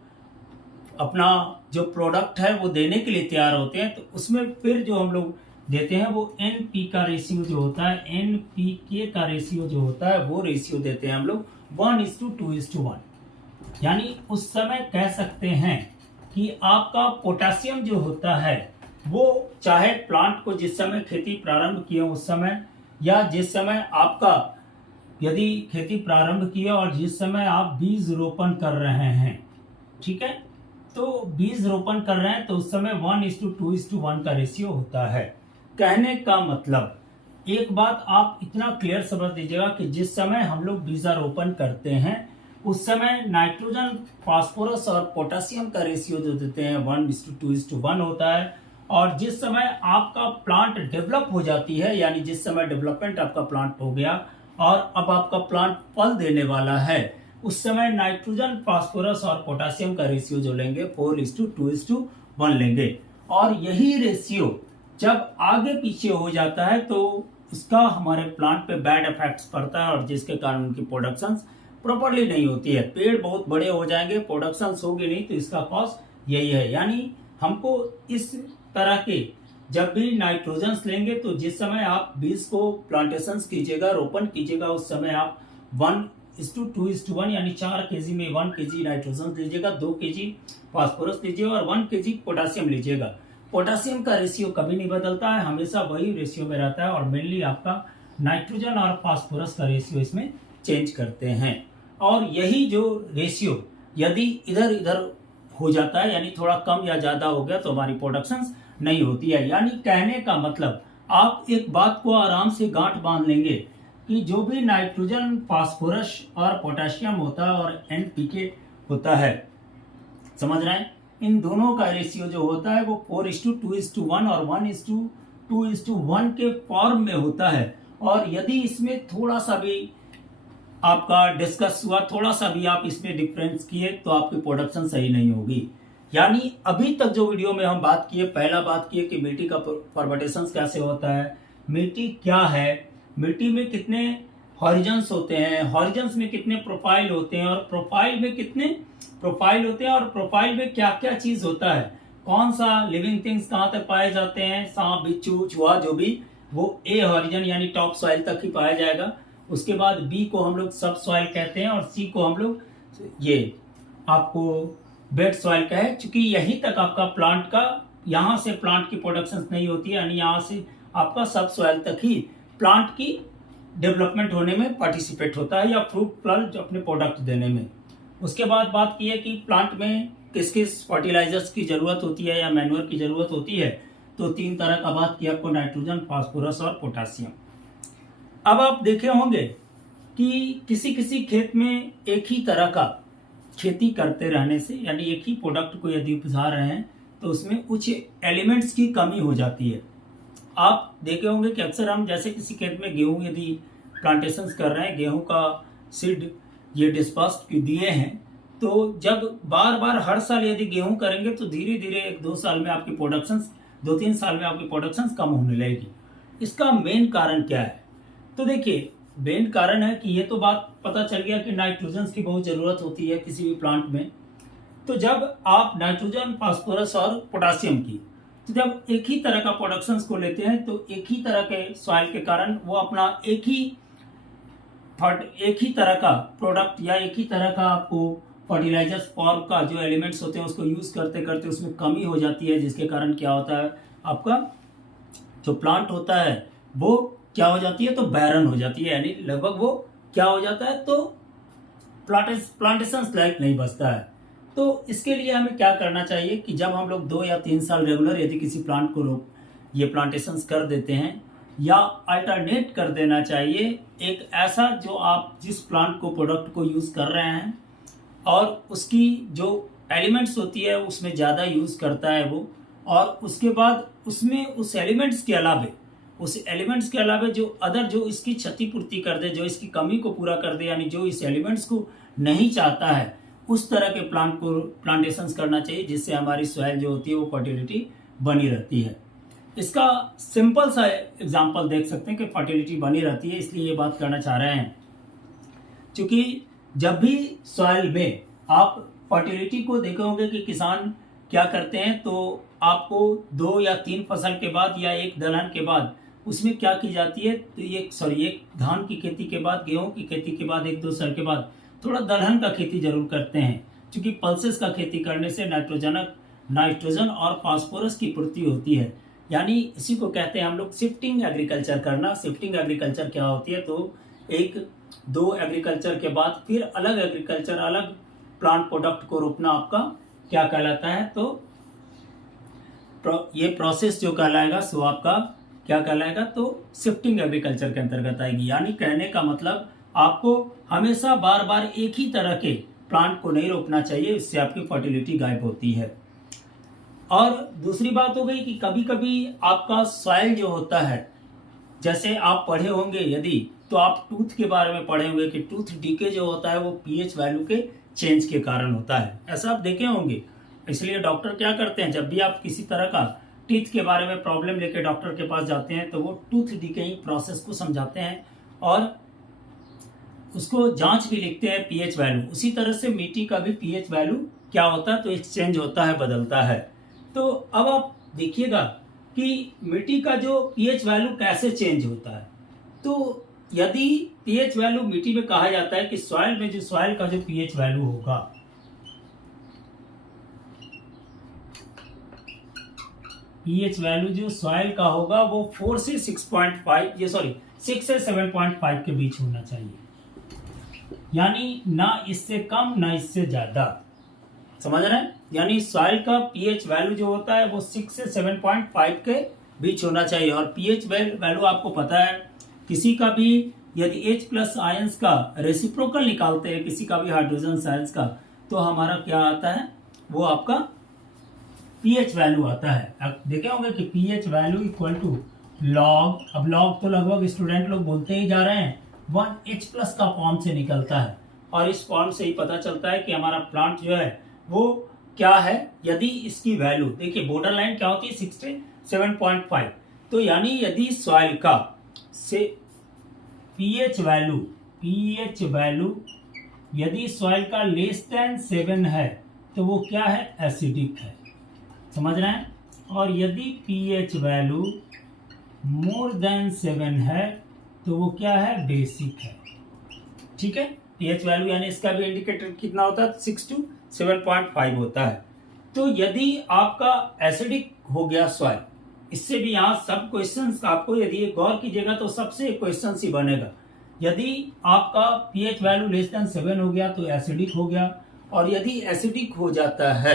अपना जो प्रोडक्ट है वो देने के लिए तैयार होते हैं, तो उसमें फिर जो हम लोग देते हैं वो एनपी का रेशियो जो होता है, एनपीके का रेशियो जो होता है वो रेशियो देते हैं हम लोग 1:2:1। यानी उस समय कह सकते हैं कि आपका पोटेशियम जो होता है वो चाहे प्लांट को जिस समय खेती प्रारंभ किए उस समय, या जिस समय आपका यदि खेती प्रारंभ किए और जिस समय आप बीज रोपण कर रहे हैं, ठीक है, तो बीज रोपण कर रहे हैं तो उस समय 1:2:1 का रेशियो होता है। कहने का मतलब एक बात आप इतना क्लियर समझ लीजिएगा कि जिस समय हम लोग बीजारोपण करते हैं उस समय नाइट्रोजन, फास्फोरस और पोटेशियम का रेशियो जो देते हैं 1:2:1 होता है। और जिस समय आपका प्लांट डेवलप हो जाती है, यानी जिस समय डेवलपमेंट आपका प्लांट हो गया और अब आपका प्लांट फल देने वाला है, उस समय नाइट्रोजन, फास्फोरस और पोटेशियम का रेशियो जो लेंगे 4:2:1 लेंगे। और यही रेशियो जब आगे पीछे हो जाता है तो उसका हमारे प्लांट पे बैड इफेक्ट्स पड़ता है, और जिसके कारण उनकी प्रोडक्शन प्रॉपरली नहीं होती है। पेड़ बहुत बड़े हो जाएंगे, प्रोडक्शन होगी नहीं, तो इसका कॉज यही है। यानी हमको इस तरह के जब भी नाइट्रोजन लेंगे तो जिस समय आप बीज को प्लांटेशन कीजिएगा, रोपण कीजिएगा, उस समय आप 1:2:1 यानी 4 kg में 1 kg नाइट्रोजन लीजिएगा, 2 kg फास्फोरस लीजिएगा और 1 kg पोटेशियम लीजिएगा। पोटेशियम का रेशियो कभी नहीं बदलता है, हमेशा वही रेशियो में रहता है, और मेनली आपका नाइट्रोजन और फास्फोरस का रेशियो इसमें चेंज करते हैं। और यही जो रेशियो यदि इधर इधर हो जाता है, यानी थोड़ा कम या ज्यादा हो गया, तो हमारी प्रोडक्शन नहीं होती है। यानी कहने का मतलब आप एक बात को आराम से गांठ बांध लेंगे कि जो भी नाइट्रोजन, फास्फोरस और पोटेशियम होता है और एनपीके होता है, समझ रहे हैं, इन दोनों का रेशियो जो होता है वो 4:2:1 और 1:2:1 के फॉर्म में होता है। और यदि इसमें थोड़ा सा भी आपका डिस्कस हुआ, थोड़ा सा भी आप इसमें डिफरेंस किए, तो आपकी प्रोडक्शन सही नहीं होगी। यानी अभी तक जो वीडियो में हम बात किए, पहला बात किए कि मिट्टी का फॉर्मेटेशन कैसे होता है, मिट्टी क्या है, मिट्टी में कितने हॉरिजन्स होते हैं, हॉरिजन्स में कितने प्रोफाइल होते हैं, और प्रोफाइल में कितने प्रोफाइल होते हैं, और प्रोफाइल में क्या क्या चीज होता है, कौन सा लिविंग थिंग्स कहाँ तक पाए जाते हैं, सांप, बिच्छू, चूहा, जो भी, वो ए हॉरिजन यानी टॉप सॉइल तक ही पाया जाएगा। उसके बाद बी को हम लोग सब सॉइल कहते हैं, और सी को हम लोग ये आपको बेड सॉइल का है, क्योंकि यहीं तक आपका प्लांट का, यहाँ से प्लांट की प्रोडक्शन नहीं होती है, यानी यहाँ से आपका सब सॉइल तक ही प्लांट की डेवलपमेंट होने में पार्टिसिपेट होता है, या फ्रूट फल अपने प्रोडक्ट देने में। उसके बाद बात की है कि प्लांट में किस किस फर्टिलाइजर्स की जरूरत होती है या मैन्योर की जरूरत होती है, तो 3 तरह का बात किया आपको, नाइट्रोजन, फास्फोरस और पोटेशियम। अब आप देखे होंगे कि किसी किसी खेत में एक ही तरह का खेती करते रहने से, यानी एक ही प्रोडक्ट को यदि उपजा रहे हैं, तो उसमें कुछ एलिमेंट्स की कमी हो जाती है। आप देखे होंगे कि अक्सर हम जैसे किसी खेत में गेहूं यदि प्लांटेशन कर रहे हैं, गेहूं का सीड ये डिस्पर्स दिए हैं, तो जब बार बार हर साल यदि गेहूं करेंगे तो धीरे धीरे 1-2 साल में आपकी प्रोडक्शन, 2-3 साल में आपकी प्रोडक्शन कम होने लगेगी। इसका मेन कारण क्या है? तो देखिए, मेन कारण है कि ये तो बात पता चल गया कि नाइट्रोजन की बहुत जरूरत होती है किसी भी प्लांट में। तो जब आप नाइट्रोजन, फास्फोरस और पोटेशियम की, तो जब एक ही तरह का प्रोडक्शन को लेते हैं, तो एक ही तरह के सॉइल के कारण वो अपना एक ही तरह का प्रोडक्ट या एक ही तरह का आपको फर्टिलाइजर्स फॉर्म का जो एलिमेंट्स होते हैं उसको यूज करते करते उसमें कमी हो जाती है, जिसके कारण क्या होता है, आपका जो प्लांट होता है वो क्या हो जाती है, तो बैरन हो जाती है, यानी लगभग वो क्या हो जाता है, तो प्लांटेशन लायक नहीं बचता है। तो इसके लिए हमें क्या करना चाहिए कि जब हम लोग 2 या 3 साल रेगुलर यदि किसी प्लांट को ये प्लांटेशन कर देते हैं, या अल्टरनेट कर देना चाहिए एक ऐसा जो आप जिस प्लांट को, प्रोडक्ट को यूज कर रहे हैं और उसकी जो एलिमेंट्स होती है उसमें ज़्यादा यूज करता है वो, और उसके बाद उसमें उस एलिमेंट्स के अलावे उस एलिमेंट्स के अलावा जो अदर जो इसकी क्षतिपूर्ति कर दे, जो इसकी कमी को पूरा कर दे, यानी जो इस एलिमेंट्स को नहीं चाहता है, उस तरह के प्लांट को प्लांटेशंस करना चाहिए, जिससे हमारी सॉइल जो होती है वो फर्टिलिटी बनी रहती है। इसका सिंपल सा एग्जांपल देख सकते हैं कि फर्टिलिटी बनी रहती है, इसलिए ये बात करना चाह रहे हैं। क्योंकि जब भी सॉइल में आप फर्टिलिटी को देखे होंगे कि किसान क्या करते हैं, तो आपको 2 या 3 फसल के बाद या एक दलहन के बाद उसमें क्या की जाती है, तो एक धान की खेती के बाद, गेहूं की खेती के बाद, 1-2 साल के बाद थोड़ा दलहन का खेती जरूर करते हैं। क्योंकि पल्सेस का खेती करने से नाइट्रोजन और फास्फोरस की पूर्ति होती है। यानी इसी को कहते हैं हम लोग शिफ्टिंग एग्रीकल्चर करना। शिफ्टिंग एग्रीकल्चर क्या होती है, तो 1-2 एग्रीकल्चर के बाद फिर अलग एग्रीकल्चर, अलग प्लांट प्रोडक्ट को रोपना आपका क्या कहलाता है, तो ये प्रोसेस जो कहलाएगा सो आपका क्या कहलाएगा, तो शिफ्टिंग एग्रीकल्चर के अंतर्गत आएगी। यानी कहने का मतलब आपको हमेशा बार बार एक ही तरह के प्लांट को नहीं रोपना चाहिए, इससे आपकी फर्टिलिटी गायब होती है। और दूसरी बात हो गई कि कभी कभी आपका सॉइल जो होता है, जैसे आप पढ़े होंगे यदि, तो आप टूथ के बारे में पढ़े होंगे कि टूथ डीके जो होता है वो पीएच वैल्यू के चेंज के कारण होता है, ऐसा आप देखे होंगे। इसलिए डॉक्टर क्या करते हैं, जब भी आप किसी तरह का टीथ के बारे में प्रॉब्लम लेके डॉक्टर के पास जाते हैं, तो वो टूथ डीकेइंग प्रोसेस को समझाते हैं और उसको जांच भी लिखते हैं पीएच वैल्यू। उसी तरह से मिट्टी का भी पीएच वैल्यू क्या होता है, तो एक्सचेंज होता है, बदलता है। तो अब आप देखिएगा कि मिट्टी का जो पीएच वैल्यू कैसे चेंज होता है। तो यदि पीएच वैल्यू मिट्टी में कहा जाता है कि सॉइल में जो सॉइल का जो पीएच वैल्यू होगा, पीएच वैल्यू जो सॉइल का होगा वो 4 से 6 से 7.5 के बीच होना चाहिए। यानी ना इससे कम ना इससे ज्यादा, समझ रहे हैं। यानी सॉइल का पीएच वैल्यू जो होता है वो 6 से 7.5 के बीच होना चाहिए। और पीएच वैल्यू आपको पता है, किसी का भी यदि H+ आयंस का रेसिप्रोकल निकालते हैं, किसी का भी हाइड्रोजन आयंस का, तो हमारा क्या आता है, वो आपका पीएच वैल्यू आता है। आप देखे होंगे कि pH value equal to log, अब लॉग तो लगभग स्टूडेंट लोग बोलते ही जा रहे हैं, 1H+ का फॉर्म से निकलता है। और इस फॉर्म से ही पता चलता है कि हमारा प्लांट जो है वो क्या है। यदि इसकी वैल्यू देखिए, बॉर्डर लाइन क्या होती है 6 से 7.5, तो यानी यदि सॉइल का से पीएच वैल्यू यदि सॉइल का लेस देन 7 है तो वो क्या है, एसिडिक है, समझ रहे हैं। और यदि पीएच वैल्यू मोर देन 7 है तो वो क्या है, बेसिक है। ठीक है, पीएच वैल्यू यानी इसका भी इंडिकेटर कितना होता है, 6 से 7.5 होता है। तो यदि आपका एसिडिक हो गया सॉइल, इससे भी यहाँ सब क्वेश्चंस आपको यदि गौर कीजिएगा तो सबसे क्वेश्चन ही बनेगा। यदि आपका पीएच वैल्यू लेस देन 7 हो गया तो एसिडिक हो गया, और यदि एसिडिक हो जाता है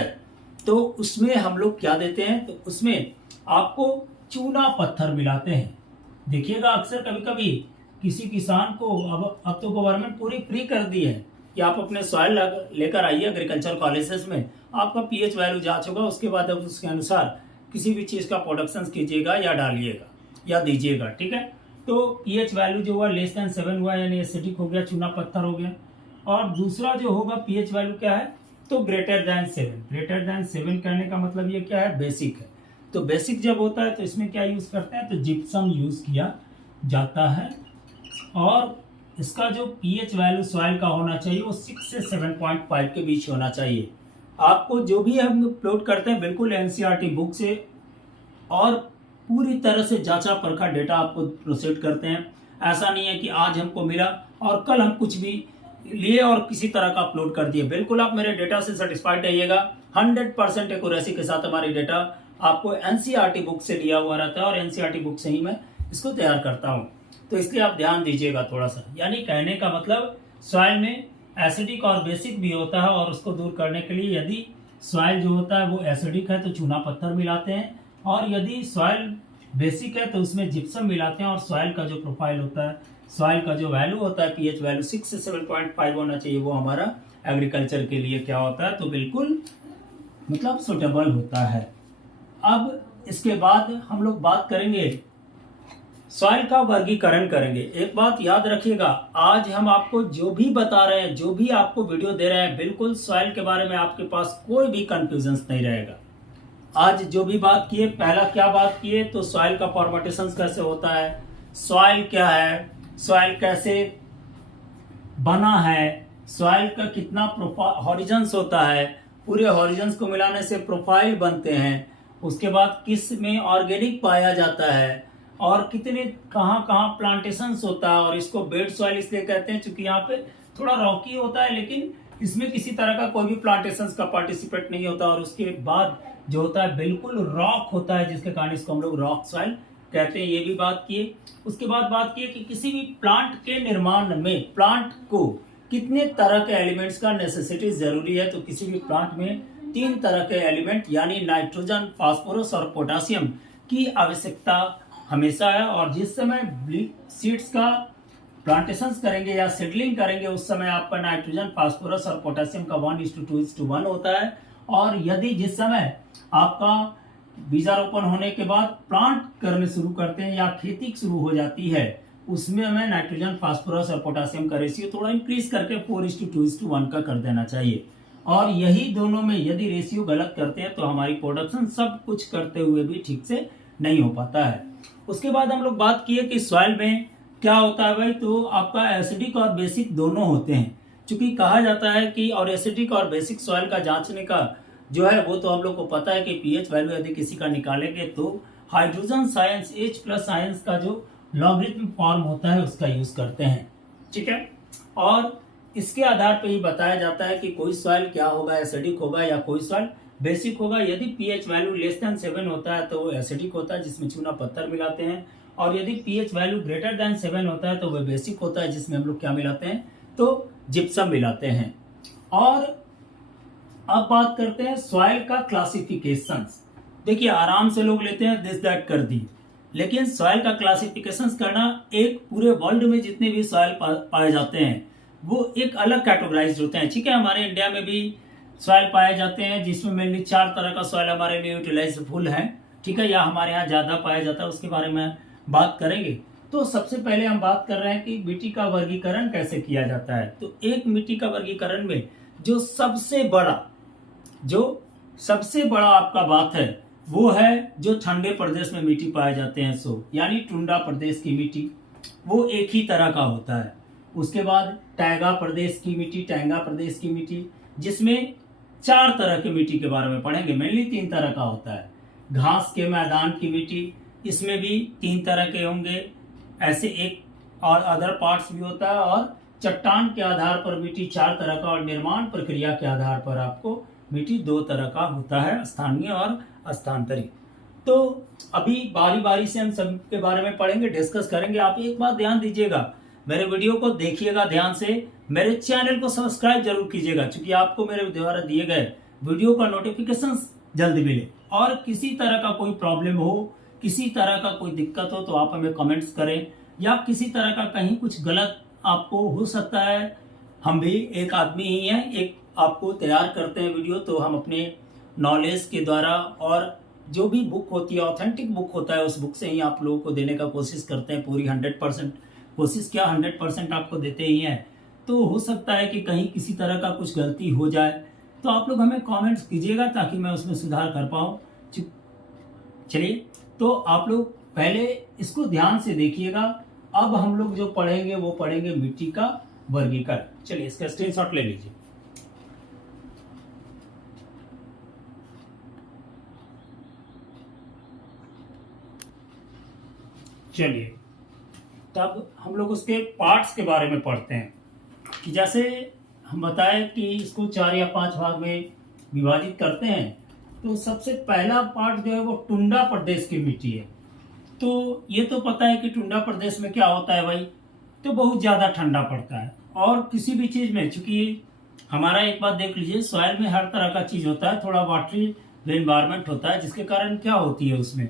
तो उसमें हम लोग क्या देते हैं, तो उसमें आपको चूना पत्थर मिलाते हैं। देखिएगा अक्सर कभी कभी किसी किसान को, अब तो गवर्नमेंट पूरी फ्री कर दी है कि आप अपने सॉइल लेकर आइए एग्रीकल्चर कॉलेजेस में, आपका पीएच वैल्यू जांच होगा, उसके बाद अब उसके अनुसार किसी भी चीज का प्रोडक्शन कीजिएगा या डालिएगा या दीजिएगा। ठीक है, तो पीएच वैल्यू जो हुआ लेस देन 7 हुआ यानी एसिडिक हो गया, चूना पत्थर हो गया। और दूसरा जो होगा पीएच वैल्यू क्या है, तो ग्रेटर देन 7 कहने का मतलब ये क्या है, बेसिक है। तो बेसिक जब होता है तो इसमें क्या यूज करते हैं, तो जिप्सम यूज किया जाता है। और इसका जो पीएच वैल्यू सॉइल का होना चाहिए वो 6 से 7.5 के बीच होना चाहिए। आपको जो भी हम अपलोड करते हैं बिल्कुल एनसीईआरटी बुक से और पूरी तरह से जांचा परखा डेटा आपको प्रोसीड करते हैं। ऐसा नहीं है कि आज हमको मिला और कल हम कुछ भी लिए और किसी तरह का अपलोड कर दिए। बिल्कुल आप मेरे डेटा से सेटिस्फाइड रहिएगा। 100% एक्यूरेसी के साथ हमारी डेटा आपको एनसीईआरटी बुक से लिया हुआ रहता है और एनसीईआरटी बुक से ही मैं इसको तैयार करता हूँ, तो इसलिए आप ध्यान दीजिएगा थोड़ा सा। यानी कहने का मतलब सॉइल में एसिडिक और बेसिक भी होता है, और उसको दूर करने के लिए यदि सॉइल जो होता है वो एसिडिक है तो चूना पत्थर मिलाते हैं, और यदि सॉइल बेसिक है तो उसमें जिप्सम मिलाते हैं। और सॉइल का जो प्रोफाइल होता है, सॉइल का जो वैल्यू होता है पीएच वैल्यू 6 से 7.5 होना चाहिए, वो हमारा एग्रीकल्चर के लिए क्या होता है, तो बिल्कुल मतलब सुटेबल होता है। अब इसके बाद हम लोग बात करेंगे सॉइल का वर्गीकरण करेंगे। एक बात याद रखिएगा, आज हम आपको जो भी बता रहे हैं, जो भी आपको वीडियो दे रहे हैं, बिल्कुल सॉइल के बारे में आपके पास कोई भी कंफ्यूजन नहीं रहेगा। आज जो भी बात किए, पहला क्या बात किए तो सॉइल का फॉर्मेटेशन कैसे होता है, सॉइल क्या है, सॉइल कैसे बना है, सॉइल का कितना हॉरिजन्स होता है, पूरे हॉरिजन्स को मिलाने से प्रोफाइल बनते हैं, उसके बाद किस में ऑर्गेनिक पाया जाता है और कितने कहाँ कहाँ प्लांटेशंस होता है। और इसको बेड सॉइल इसलिए कहते हैं क्योंकि यहाँ पे थोड़ा रॉकी होता है, लेकिन इसमें किसी तरह का कोई भी प्लांटेशंस का पार्टिसिपेट नहीं होता। और उसके बाद जो होता है बिल्कुल रॉक होता है, जिसके कारण इसको हम लोग रॉक सॉइल कहते हैं। ये भी बात किए। उसके बाद बात किए कि किसी भी प्लांट के निर्माण में प्लांट को कितने तरह के एलिमेंट्स का नेसेसिटी जरूरी है। तो किसी भी प्लांट में 3 तरह के एलिमेंट यानी नाइट्रोजन, फास्फोरस और पोटासियम की आवश्यकता हमेशा है। और जिस समय सीड्स का प्लांटेशंस करेंगे या सीडलिंग करेंगे उस समय आपका नाइट्रोजन, फास्फोरस और पोटासियम का 1:2:1 होता है। और यदि जिस समय आपका बीजारोपण होने के बाद प्लांट करने शुरू करते हैं या खेती शुरू हो जाती है, उसमें हमें नाइट्रोजन, फास्फोरस और पोटासियम का रेशियो थोड़ा इंक्रीज करके 4:2:1 का कर देना चाहिए। और यही दोनों में यदि रेशियो गलत करते हैं तो हमारी प्रोडक्शन सब कुछ करते हुए भी ठीक से नहीं हो पाता है। उसके बाद हम लोग बात किए कि सॉइल में क्या होता है भाई, तो आपका एसिडिक और बेसिक दोनों होते हैं। चूंकि कहा जाता है कि और एसिडिक और बेसिक सॉइल का जांचने का जो है वो तो हम लोग को पता है कि पीएच वैल्यू यदि किसी का निकालेंगे तो हाइड्रोजन साइंस H+ आयंस का जो लॉगरिथम फॉर्म होता है उसका यूज करते हैं, ठीक है। और इसके आधार पर ही बताया जाता है कि कोई सॉइल क्या होगा, एसिडिक होगा या कोई सॉइल बेसिक होगा। यदि पीएच वैल्यू लेस देन 7 होता है तो वो एसिडिक होता है, जिसमें चूना पत्थर मिलाते हैं। और यदि पीएच वैल्यू ग्रेटर देन 7 होता है तो वह बेसिक होता है, जिसमें हम लोग क्या मिलाते हैं तो जिप्सम मिलाते हैं। और अब बात करते हैं सॉइल का क्लासिफिकेशंस। देखिए आराम से लोग लेते हैं दिस दैट कर दी, लेकिन सॉइल का क्लासिफिकेशंस करना, एक पूरे वर्ल्ड में जितने भी सॉइल पाए जाते हैं वो एक अलग कैटेगराइज होते हैं, ठीक है। हमारे इंडिया में भी सॉइल पाए जाते हैं जिसमें मेनली 4 तरह का सॉइल हमारे लिए यूटिलाइजेबल है, ठीक है, या हमारे यहाँ ज्यादा पाया जाता है, उसके बारे में बात करेंगे। तो सबसे पहले हम बात कर रहे हैं कि मिट्टी का वर्गीकरण कैसे किया जाता है। तो एक मिट्टी का वर्गीकरण में जो सबसे बड़ा आपका बात है वो है जो ठंडे प्रदेश में मिट्टी पाए जाते हैं, सो यानी टुंडा प्रदेश की मिट्टी, वो एक ही तरह का होता है। उसके बाद टैगा प्रदेश की मिट्टी, जिसमें 4 तरह की मिट्टी के बारे में पढ़ेंगे, मेनली 3 तरह का होता है। घास के मैदान की मिट्टी, इसमें भी 3 तरह के होंगे, ऐसे एक और अदर पार्ट्स भी होता है। और चट्टान के आधार पर मिट्टी 4 तरह का, और निर्माण प्रक्रिया के आधार पर आपको मिट्टी 2 तरह का होता है, स्थानीय और स्थानांतरित। तो अभी बारी बारी से हम सब के बारे में पढ़ेंगे, डिस्कस करेंगे। आप एक बात ध्यान दीजिएगा, मेरे वीडियो को देखिएगा ध्यान से, मेरे चैनल को सब्सक्राइब जरूर कीजिएगा, क्योंकि आपको मेरे द्वारा दिए गए वीडियो का नोटिफिकेशन जल्दी मिले। और किसी तरह का कोई प्रॉब्लम हो, किसी तरह का कोई दिक्कत हो तो आप हमें कमेंट्स करें, या किसी तरह का कहीं कुछ गलत आपको हो सकता है, हम भी एक आदमी ही हैं, एक आपको तैयार करते हैं वीडियो, तो हम अपने नॉलेज के द्वारा और जो भी बुक होती है, ऑथेंटिक बुक होता है, उस बुक से ही आप लोगों को देने का कोशिश करते हैं। पूरी 100% कोशिश क्या 100% आपको देते ही हैं। तो हो सकता है कि कहीं किसी तरह का कुछ गलती हो जाए तो आप लोग हमें कमेंट्स कीजिएगा ताकि मैं उसमें सुधार कर पाऊँ। चलिए, तो आप लोग पहले इसको ध्यान से देखिएगा। अब हम लोग जो पढ़ेंगे वो पढ़ेंगे मिट्टी का वर्गीकरण। चलिए इसका स्क्रीनशॉट ले लीजिए। चलिए, तब हम लोग उसके पार्ट्स के बारे में पढ़ते हैं कि जैसे हम बताए कि इसको 4 या 5 भाग में विभाजित करते हैं। तो सबसे पहला पार्ट जो है वो टुंडा प्रदेश की मिट्टी है। तो ये तो पता है कि टुंडा प्रदेश में क्या होता है भाई, तो बहुत ज़्यादा ठंडा पड़ता है। और किसी भी चीज़ में, चूंकि हमारा एक बात देख लीजिए, सॉइल में हर तरह का चीज़ होता है, थोड़ा वाटरी एनवायरमेंट होता है, जिसके कारण क्या होती है उसमें,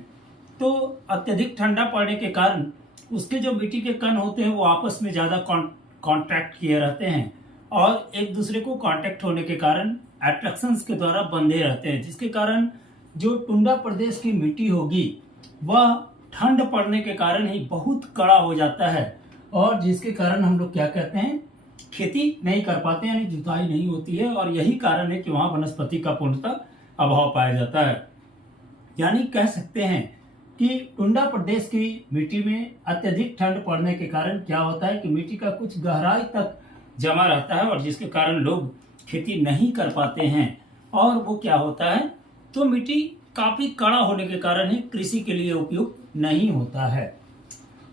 तो अत्यधिक ठंडा पड़ने के कारण उसके जो मिट्टी के कण होते हैं वो आपस में ज़्यादा कांटेक्ट किए रहते हैं, और एक दूसरे को कांटेक्ट होने के कारण अट्रैक्शंस के द्वारा बंधे रहते हैं, जिसके कारण जो टुंडा प्रदेश की मिट्टी होगी वह ठंड पड़ने के कारण ही बहुत कड़ा हो जाता है और जिसके कारण हम लोग क्या कहते हैं, खेती नहीं कर पाते, यानी जुताई नहीं होती है। और यही कारण है कि वहां वनस्पति का पूर्णतः अभाव पाया जाता है। यानी कह सकते हैं कि टुंडा प्रदेश की मिट्टी में अत्यधिक ठंड पड़ने के कारण क्या होता है कि मिट्टी का कुछ गहराई तक जमा रहता है और जिसके कारण लोग खेती नहीं कर पाते हैं। और वो क्या होता है, तो मिट्टी काफी कड़ा होने के कारण ही कृषि के लिए उपयुक्त नहीं होता है।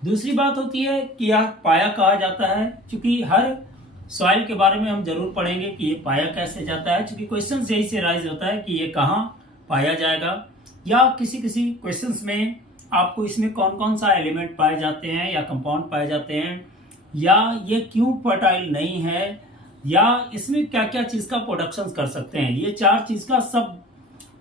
दूसरी बात होती है कि यह पाया कहा जाता है, क्योंकि हर सॉइल के बारे में हम जरूर पढ़ेंगे कि ये पाया कैसे जाता है, क्योंकि क्वेश्चन यही से राइज होता है कि ये कहाँ पाया जाएगा, या किसी किसी क्वेश्चंस में आपको इसमें कौन कौन सा एलिमेंट पाए जाते हैं या कंपाउंड पाए जाते हैं, या ये क्यों फर्टाइल नहीं है, या इसमें क्या क्या चीज का प्रोडक्शन कर सकते हैं। ये 4 चीज का सब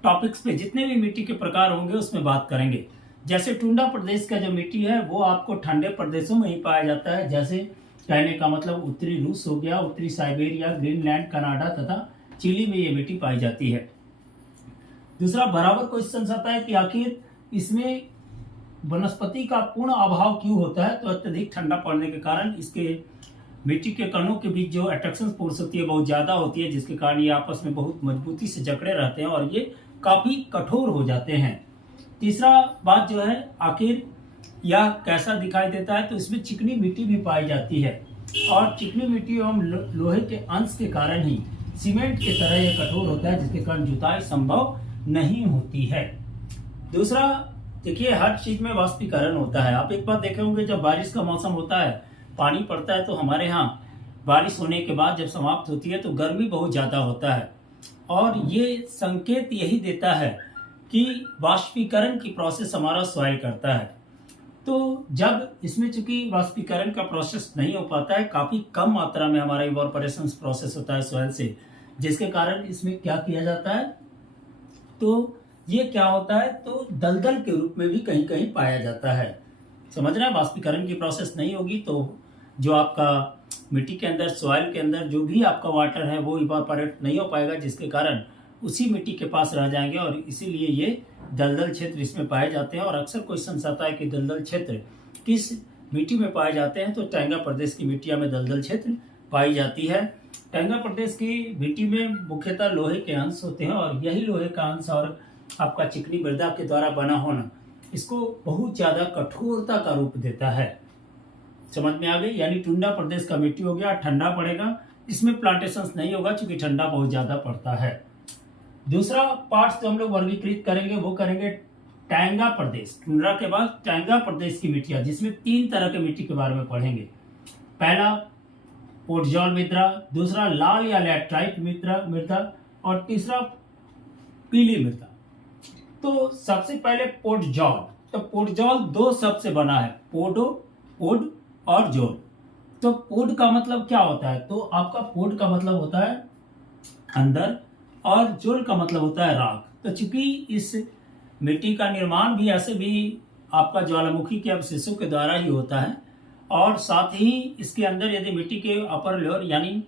टॉपिक्स पे जितने भी मिट्टी के प्रकार होंगे उसमें बात करेंगे। जैसे टुंडा प्रदेश का जो मिट्टी है वो आपको ठंडे प्रदेशों में ही पाया जाता है, जैसे कहने का मतलब उत्तरी रूस हो गया, उत्तरी साइबेरिया, ग्रीनलैंड, कनाडा तथा चिली में ये मिट्टी पाई जाती है। दूसरा बराबर क्वेश्चन आता है कि आखिर इसमें वनस्पति का पूर्ण अभाव क्यों होता है, तो अत्यधिक ठंडा पड़ने के कारण इसके मिट्टी के कणों के बीच जो अट्रैक्शन फोर्स होती है बहुत ज्यादा होती है, जिसके कारण ये आपस में बहुत मजबूती से जकड़े रहते हैं और ये काफी कठोर हो जाते हैं। तीसरा बात जो है, आखिर यह कैसा दिखाई देता है, तो इसमें चिकनी मिट्टी भी पाई जाती है और चिकनी मिट्टी एवं लोहे के अंश के कारण ही सीमेंट की तरह यह कठोर होता है, जिसके कारण जुताई संभव नहीं होती है। दूसरा देखिए, हर चीज में वाष्पीकरण होता है। आप एक बार देखे होंगे, जब बारिश का मौसम होता है, पानी पड़ता है, तो हमारे यहाँ बारिश होने के बाद जब समाप्त होती है तो गर्मी बहुत ज्यादा होता है और ये संकेत यही देता है कि वाष्पीकरण की प्रोसेस हमारा सॉइल करता है। तो जब इसमें चूंकि वाष्पीकरण का प्रोसेस नहीं हो पाता है, काफी कम मात्रा में हमारा इवोपोरेशन प्रोसेस होता है सॉइल से, जिसके कारण इसमें क्या किया जाता है, तो ये क्या होता है, तो दलदल के रूप में भी कहीं कहीं पाया जाता है। समझ रहे हैं, वाष्पीकरण की प्रोसेस नहीं होगी तो जो आपका मिट्टी के अंदर, सॉइल के अंदर जो भी आपका वाटर है वो इवापोरेट नहीं हो पाएगा, जिसके कारण उसी मिट्टी के पास रह जाएंगे और इसीलिए ये दलदल क्षेत्र इसमें पाए जाते हैं। और अक्सर क्वेश्चन आता है कि दलदल क्षेत्र किस मिट्टी में पाए जाते हैं, तो टैंगा प्रदेश की मिट्टियां में दलदल क्षेत्र पाई जाती है। टैंगा प्रदेश की मिट्टी में मुख्यतः लोहे के अंश होते हैं और यही लोहे का अंश और आपका चिकनी मृदा के द्वारा बना होना इसको बहुत ज्यादा कठोरता का रूप देता है। समझ में आ गई, यानी टुंडा प्रदेश का मिट्टी हो गया, ठंडा पड़ेगा, इसमें प्लांटेशन नहीं होगा क्योंकि ठंडा बहुत ज्यादा पड़ता है। दूसरा पार्ट जो हम लोग वर्गीकृत करेंगे वो करेंगे टैंगा प्रदेश। टुंड्रा के बाद टैंगा प्रदेश की मिट्टियां, जिसमें 3 तरह के मिट्टी के बारे में पढ़ेंगे। पहला पोडजॉल मृदा, दूसरा लाल या लैटराइट मृदा और तीसरा पीली मृदा। तो सबसे पहले पोडजॉल। तो पोडजॉल 2 शब्द से बना है, पोड और जोल। तो पोड का मतलब क्या होता है, तो आपका पोड का मतलब होता है अंदर और जोल का मतलब होता है राख। तो चूंकि इस मिट्टी का निर्माण भी ऐसे भी आपका ज्वालामुखी के अवशेषों के द्वारा ही होता है और साथ ही इसके अंदर यदि मिट्टी के अपर लेयर यानी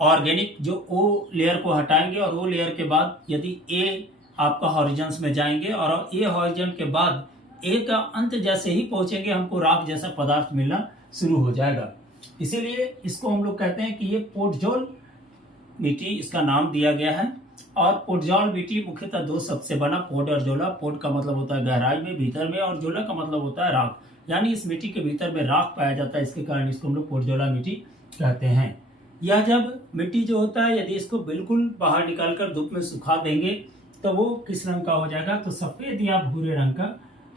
ऑर्गेनिक जो ओ लेयर को हटाएंगे और ओ लेयर के बाद यदि ए आपका हॉरिजन्स में जाएंगे और ए हॉरिजन के बाद ए का अंत जैसे ही पहुंचेंगे हमको राख जैसा पदार्थ मिलना शुरू हो जाएगा। इसीलिए इसको हम लोग कहते हैं कि ये पोडजॉल मिट्टी, इसका नाम दिया गया है। और पोडजॉल मिट्टी मुख्यतः 2 शब्द से बना, पोड और जोला। पोड का मतलब होता है गहराई में, भीतर में, और जोला का मतलब होता है राख, यानी इस मिट्टी के भीतर में राख पाया जाता है, इसके कारण इसको हम लोग पोडजोला मिट्टी कहते हैं। यह जब मिट्टी जो होता है यदि इसको बिल्कुल बाहर निकालकर धूप में सुखा देंगे तो वो किस रंग का हो जाएगा, तो सफेद या भूरे रंग का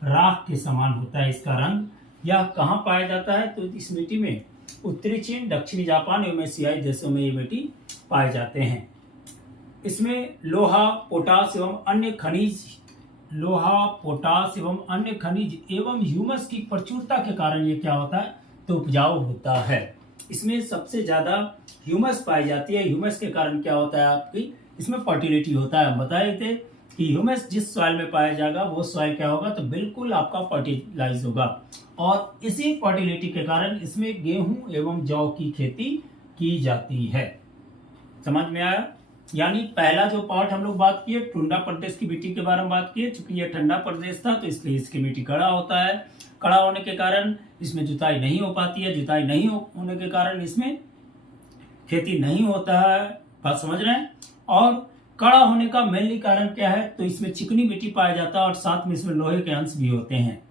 राख के समान होता है इसका रंग। यह कहाँ पाया जाता है, तो इस मिट्टी में उत्तरी चीन, दक्षिणी जापान एवं एशियाई देशों में ये मिट्टी पाए जाते हैं। इसमें लोहा, पोटास एवं अन्य खनिज एवं ह्यूमस की प्रचुरता के कारण ये क्या होता है, तो उपजाऊ होता है। इसमें सबसे ज्यादा ह्यूमस पाई जाती है। ह्यूमस के कारण क्या होता है, आपकी इसमें फर्टिलिटी होता है। हम बताए थे कि ह्यूमस जिस सॉइल में पाया जाएगा वो सॉइल क्या होगा, तो बिल्कुल आपका फर्टिलाइज होगा। और इसी फर्टिलिटी के कारण इसमें गेहूं एवं जौ की खेती की जाती है। समझ में आया। यानी पहला जो पार्ट हम लोग बात किए टुंडा प्रदेश की मिट्टी के बारे में बात किए, चूंकि ये ठंडा प्रदेश था तो इसलिए इसकी मिट्टी कड़ा होता है। कड़ा होने के कारण इसमें जुताई नहीं हो पाती है, जुताई नहीं होने के कारण इसमें खेती नहीं होता है। बात समझ रहे हैं। और कड़ा होने का मेनली कारण क्या है, तो इसमें चिकनी मिट्टी पाया जाता है और साथ में इसमें लोहे के अंश भी होते हैं।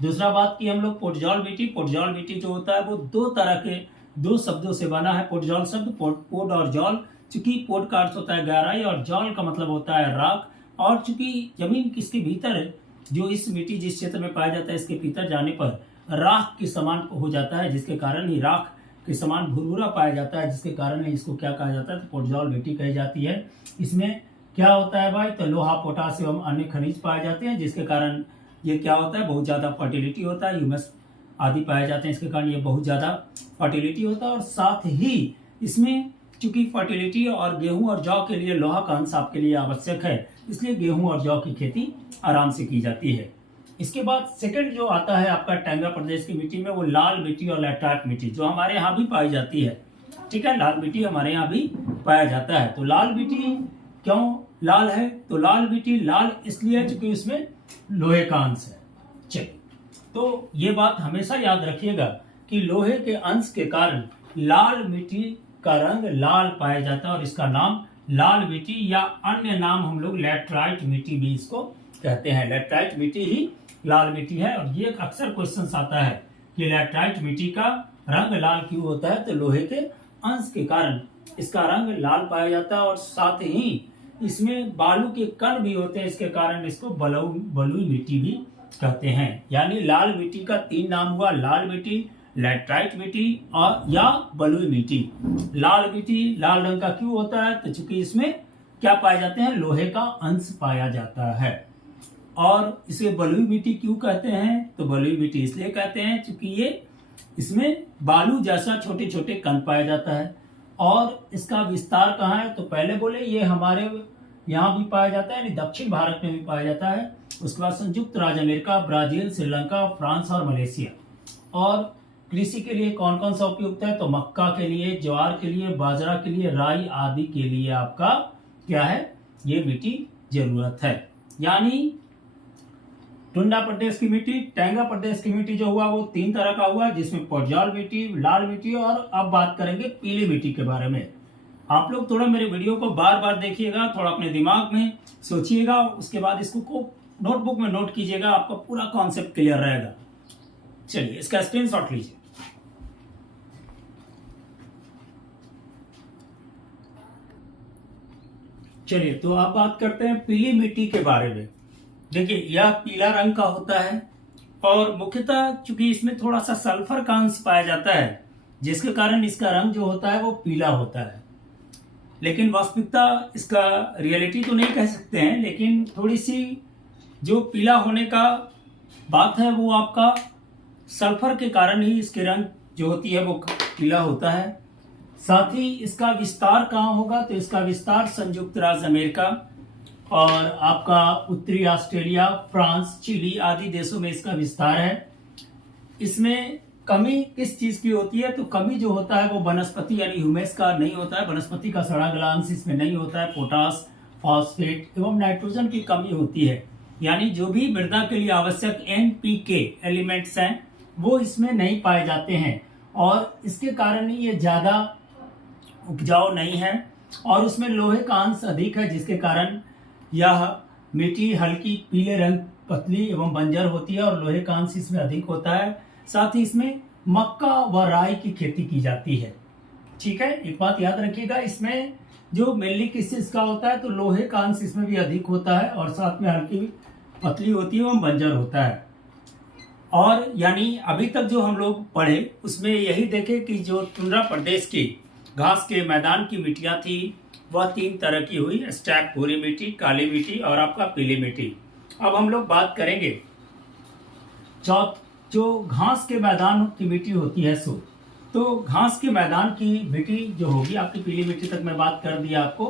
दूसरा बात की हम लोग पोटजॉल मिट्टी। पोटजॉल मिट्टी जो होता है वो दो तरह के, दो शब्दों से बना है। पोटजॉल शब्द पोट और जॉल, चूंकि पोट का अर्थ होता है गहराई और जॉल का मतलब होता है राख। और चूंकि जमीन किसके भीतर है, जो इस मिट्टी जिस क्षेत्र में पाया जाता है इसके भीतर जाने पर राख के समान हो जाता है, जिसके कारण ही राख के समान भुरभुरा पाया जाता है, जिसके कारण इसको क्या कहा जाता है, तो पोटजॉल मिट्टी कही जाती है। इसमें क्या होता है भाई, तो लोहा, पोटास एवं अन्य खनिज पाए जाते हैं, जिसके कारण ये क्या होता है, बहुत ज्यादा फर्टिलिटी होता है, ह्यूमस आदि पाए जाते हैं, इसके कारण ये बहुत ज्यादा फर्टिलिटी होता है। और साथ ही इसमें चूंकि फर्टिलिटी और गेहूं और जौ के लिए लोहा का अंश आपके लिए आवश्यक है, इसलिए गेहूं और जौ की खेती आराम से की जाती है। इसके बाद सेकंड जो आता है आपका टैंगा प्रदेश की मिट्टी में, वो लाल मिट्टी और लैटराइट मिट्टी, जो हमारे यहाँ भी पाई जाती है। ठीक है, लाल मिट्टी हमारे यहाँ भी पाया जाता है। तो लाल मिट्टी क्यों लाल है, तो लाल मिट्टी लाल इसलिए है क्योंकि उसमें लोहे का अंश है। चलिए, तो ये बात हमेशा याद रखिएगा कि लोहे के अंश के कारण लाल मिट्टी का रंग लाल पाया जाता है और इसका नाम लाल मिट्टी या अन्य नाम हम लोग लैटराइट मिट्टी भी इसको कहते हैं। लैटराइट मिट्टी ही लाल मिट्टी है। और ये अक्सर क्वेश्चन आता है कि लैटराइट मिट्टी का रंग लाल क्यों होता है, तो लोहे के अंश के कारण इसका रंग लाल पाया जाता है और साथ ही इसमें बालू के कण भी होते हैं, इसके कारण इसको बलुई मिट्टी भी कहते हैं। यानी लाल मिट्टी का तीन नाम हुआ, लाल मिट्टी, लैटराइट मिट्टी और या बलुई मिट्टी। लाल मिट्टी लाल रंग का क्यों होता है, तो चूंकि इसमें क्या पाए जाते हैं, लोहे का अंश पाया जाता है। और इसे बलुई मिट्टी क्यों कहते हैं, तो बलुई मिट्टी इसलिए कहते हैं क्योंकि ये इसमें बालू जैसा छोटे छोटे कण पाया जाता है। और इसका विस्तार कहाँ है, तो पहले बोले ये हमारे यहाँ भी पाया जाता है, यानी दक्षिण भारत में भी पाया जाता है। उसके बाद संयुक्त राज्य अमेरिका, ब्राजील, श्रीलंका, फ्रांस और मलेशिया। और कृषि के लिए कौन कौन सा उपयुक्त है, तो मक्का के लिए, ज्वार के लिए, बाजरा के लिए, राई आदि के लिए आपका क्या है, ये मिट्टी जरूरत है। यानी टुंडा प्रदेश की मिट्टी, टैंगा प्रदेश की मिट्टी जो हुआ वो तीन तरह का हुआ, जिसमें पोटजॉल मिट्टी, लाल मिट्टी और अब बात करेंगे पीली मिट्टी के बारे में। आप लोग थोड़ा मेरे वीडियो को बार बार देखिएगा, थोड़ा अपने दिमाग में सोचिएगा, उसके बाद इसको नोटबुक में नोट कीजिएगा, आपका पूरा कॉन्सेप्ट क्लियर रहेगा। चलिए इसका स्क्रीनशॉट लीजिए। चलिए तो आप बात करते हैं पीली मिट्टी के बारे में। देखिए यह पीला रंग का होता है और मुख्यतः चूंकि इसमें थोड़ा सा सल्फर का अंश पाया जाता है, जिसके कारण इसका रंग जो होता है वो पीला होता है। लेकिन वास्तविकता इसका रियलिटी तो नहीं कह सकते हैं, लेकिन थोड़ी सी जो पीला होने का बात है वो आपका सल्फर के कारण ही इसके रंग जो होती है वो पीला होता है। साथ ही इसका विस्तार कहाँ होगा, तो इसका विस्तार संयुक्त राज्य अमेरिका और आपका उत्तरी ऑस्ट्रेलिया, फ्रांस, चिली आदि देशों में इसका विस्तार है। इसमें कमी किस चीज की होती है, तो कमी जो होता है वो वनस्पति यानी ह्यूमस का नहीं होता है, वनस्पति का सड़ा गला अंश इसमें नहीं होता है। पोटास, फॉस्फेट एवं नाइट्रोजन की कमी होती है, यानी जो भी मृदा के लिए आवश्यक NPK एलिमेंट्स हैं वो इसमें नहीं पाए जाते हैं और इसके कारण ही ये ज्यादा उपजाऊ नहीं है। और उसमें लोहे का अंश अधिक है, जिसके कारण यह मिट्टी हल्की पीले रंग, पतली एवं बंजर होती है और लोहे का अंश इसमें अधिक होता है। साथ ही इसमें मक्का व राई की खेती की जाती है। ठीक है, एक बात याद रखिएगा, इसमें जो मेनली किस चीज का होता है, तो लोहे का अंश इसमें भी अधिक होता है और साथ में हल्की पतली होती है एवं बंजर होता है। और यानी अभी तक जो हम लोग पढ़े उसमें यही देखे कि जो टुंड्रा प्रदेश की घास के मैदान की मिट्टियां थी वह तीन तरह की हुई, स्टैप भूरी मिट्टी, काली मिट्टी और आपका पीली मिट्टी। अब हम लोग बात करेंगे जो घास के मैदान की मिट्टी होती है सो, तो घास के मैदान की मिट्टी जो होगी आपकी, पीली मिट्टी तक मैं बात कर दिया आपको।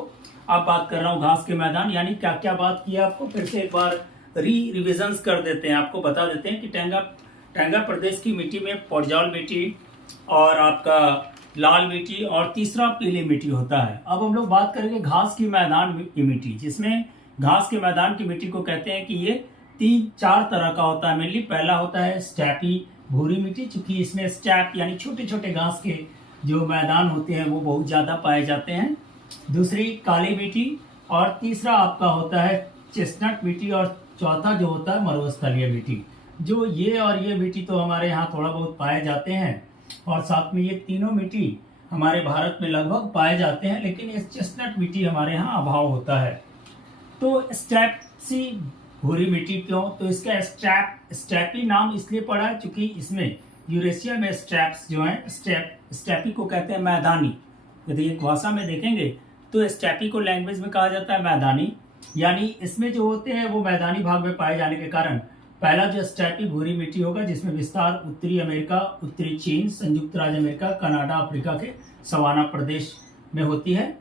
अब बात कर रहा हूँ घास के मैदान, यानी क्या क्या बात किया आपको, फिर से एक बार रिविजन्स कर देते हैं, आपको बता देते हैं कि टैंगा प्रदेश की मिट्टी में पोटजॉल मिट्टी और आपका लाल मिट्टी और तीसरा पीली मिट्टी होता है। अब हम लोग बात करेंगे घास की मैदान की मिट्टी, जिसमें घास के मैदान की मिट्टी को कहते हैं कि ये 3-4 तरह का होता है मेनली। पहला होता है स्टैपी भूरी मिट्टी, चूंकि इसमें स्टैप यानी छोटे छोटे घास के जो मैदान होते हैं वो बहुत ज़्यादा पाए जाते हैं। दूसरी काली मिट्टी, और तीसरा आपका होता है चेस्टनट मिट्टी, और चौथा जो होता है मरुस्थलीय मिट्टी। जो ये और ये मिट्टी तो हमारे यहाँ थोड़ा बहुत पाए जाते हैं, और साथ में ये तीनों मिट्टी हमारे भारत में लगभग पाए जाते हैं, लेकिन ये चेस्टनट मिट्टी हमारे यहाँ अभाव होता है। तो स्टैपी भूरी मिट्टी क्यों? तो इसका स्टैपी नाम इसलिए पड़ा है क्योंकि इसमें यूरेशिया में स्टैप्स जो हैं, स्टैपी को कहते हैं मैदानी। यदि एक भाषा में देखेंगे तो स्टैपी को लैंग्वेज में कहा जाता है मैदानी, यानी इसमें जो होते हैं वो मैदानी भाग में पाए जाने के कारण पहला जो स्टैपी भूरी मिट्टी होगा, जिसमें विस्तार उत्तरी अमेरिका, उत्तरी चीन, संयुक्त राज्य अमेरिका, कनाडा, अफ्रीका के सवाना प्रदेश में होती है।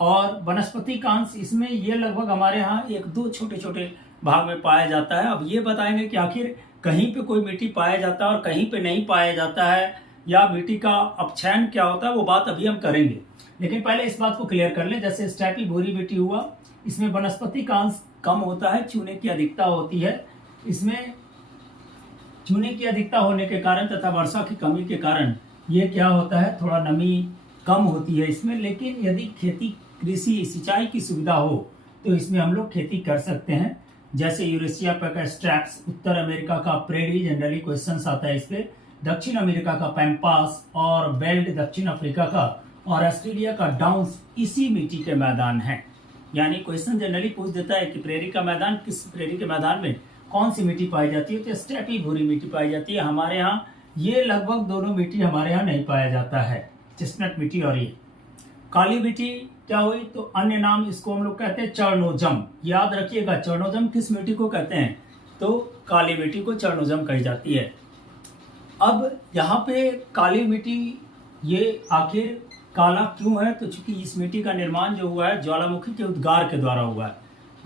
और वनस्पति कांस इसमें ये लगभग हमारे यहाँ 1-2 छोटे छोटे भाग में पाया जाता है। अब ये बताएंगे कि आखिर कहीं पे कोई मिट्टी पाया जाता है और कहीं पे नहीं पाया जाता है, या मिट्टी का अपक्षयन क्या होता है, वो बात अभी हम करेंगे। लेकिन पहले इस बात को क्लियर कर लें, जैसे स्टैपी भूरी मिट्टी हुआ, इसमें वनस्पति कांस कम होता है, चूने की अधिकता होती है। इसमें चूने की अधिकता होने के कारण तथा वर्षा की कमी के कारण ये क्या होता है, थोड़ा नमी कम होती है इसमें। लेकिन यदि खेती, कृषि, सिंचाई की सुविधा हो तो इसमें हम लोग खेती कर सकते हैं। जैसे यूरेशिया पर का स्ट्रैप्स, उत्तर अमेरिका का प्रेरी, जनरली क्वेश्चन आता है इस पे, दक्षिण अमेरिका का पैम्पास, और बेल्ट दक्षिण अफ्रीका का, और ऑस्ट्रेलिया का डाउन्स इसी मिट्टी के मैदान हैं। यानी क्वेश्चन जनरली पूछ देता है कि प्रेरी का मैदान, किस प्रेरी के मैदान में कौन सी मिट्टी पाई जाती है, तो स्टैपी भूरी मिट्टी पाई जाती है। हमारे यहाँ ये लगभग दोनों मिट्टी हमारे यहाँ नहीं पाया जाता है, चेस्टनट मिट्टी और ये काली मिट्टी क्या हुई, तो अन्य नाम इसको हम लोग कहते हैं चर्नोजम। याद रखिएगा, चर्नोजम किस मिट्टी को कहते हैं, तो काली मिट्टी को चर्नोजम कही जाती है। अब यहाँ पे काली मिट्टी ये आखिर काला क्यों है, तो चूंकि इस मिट्टी का निर्माण जो हुआ है ज्वालामुखी के उद्गार के द्वारा हुआ है।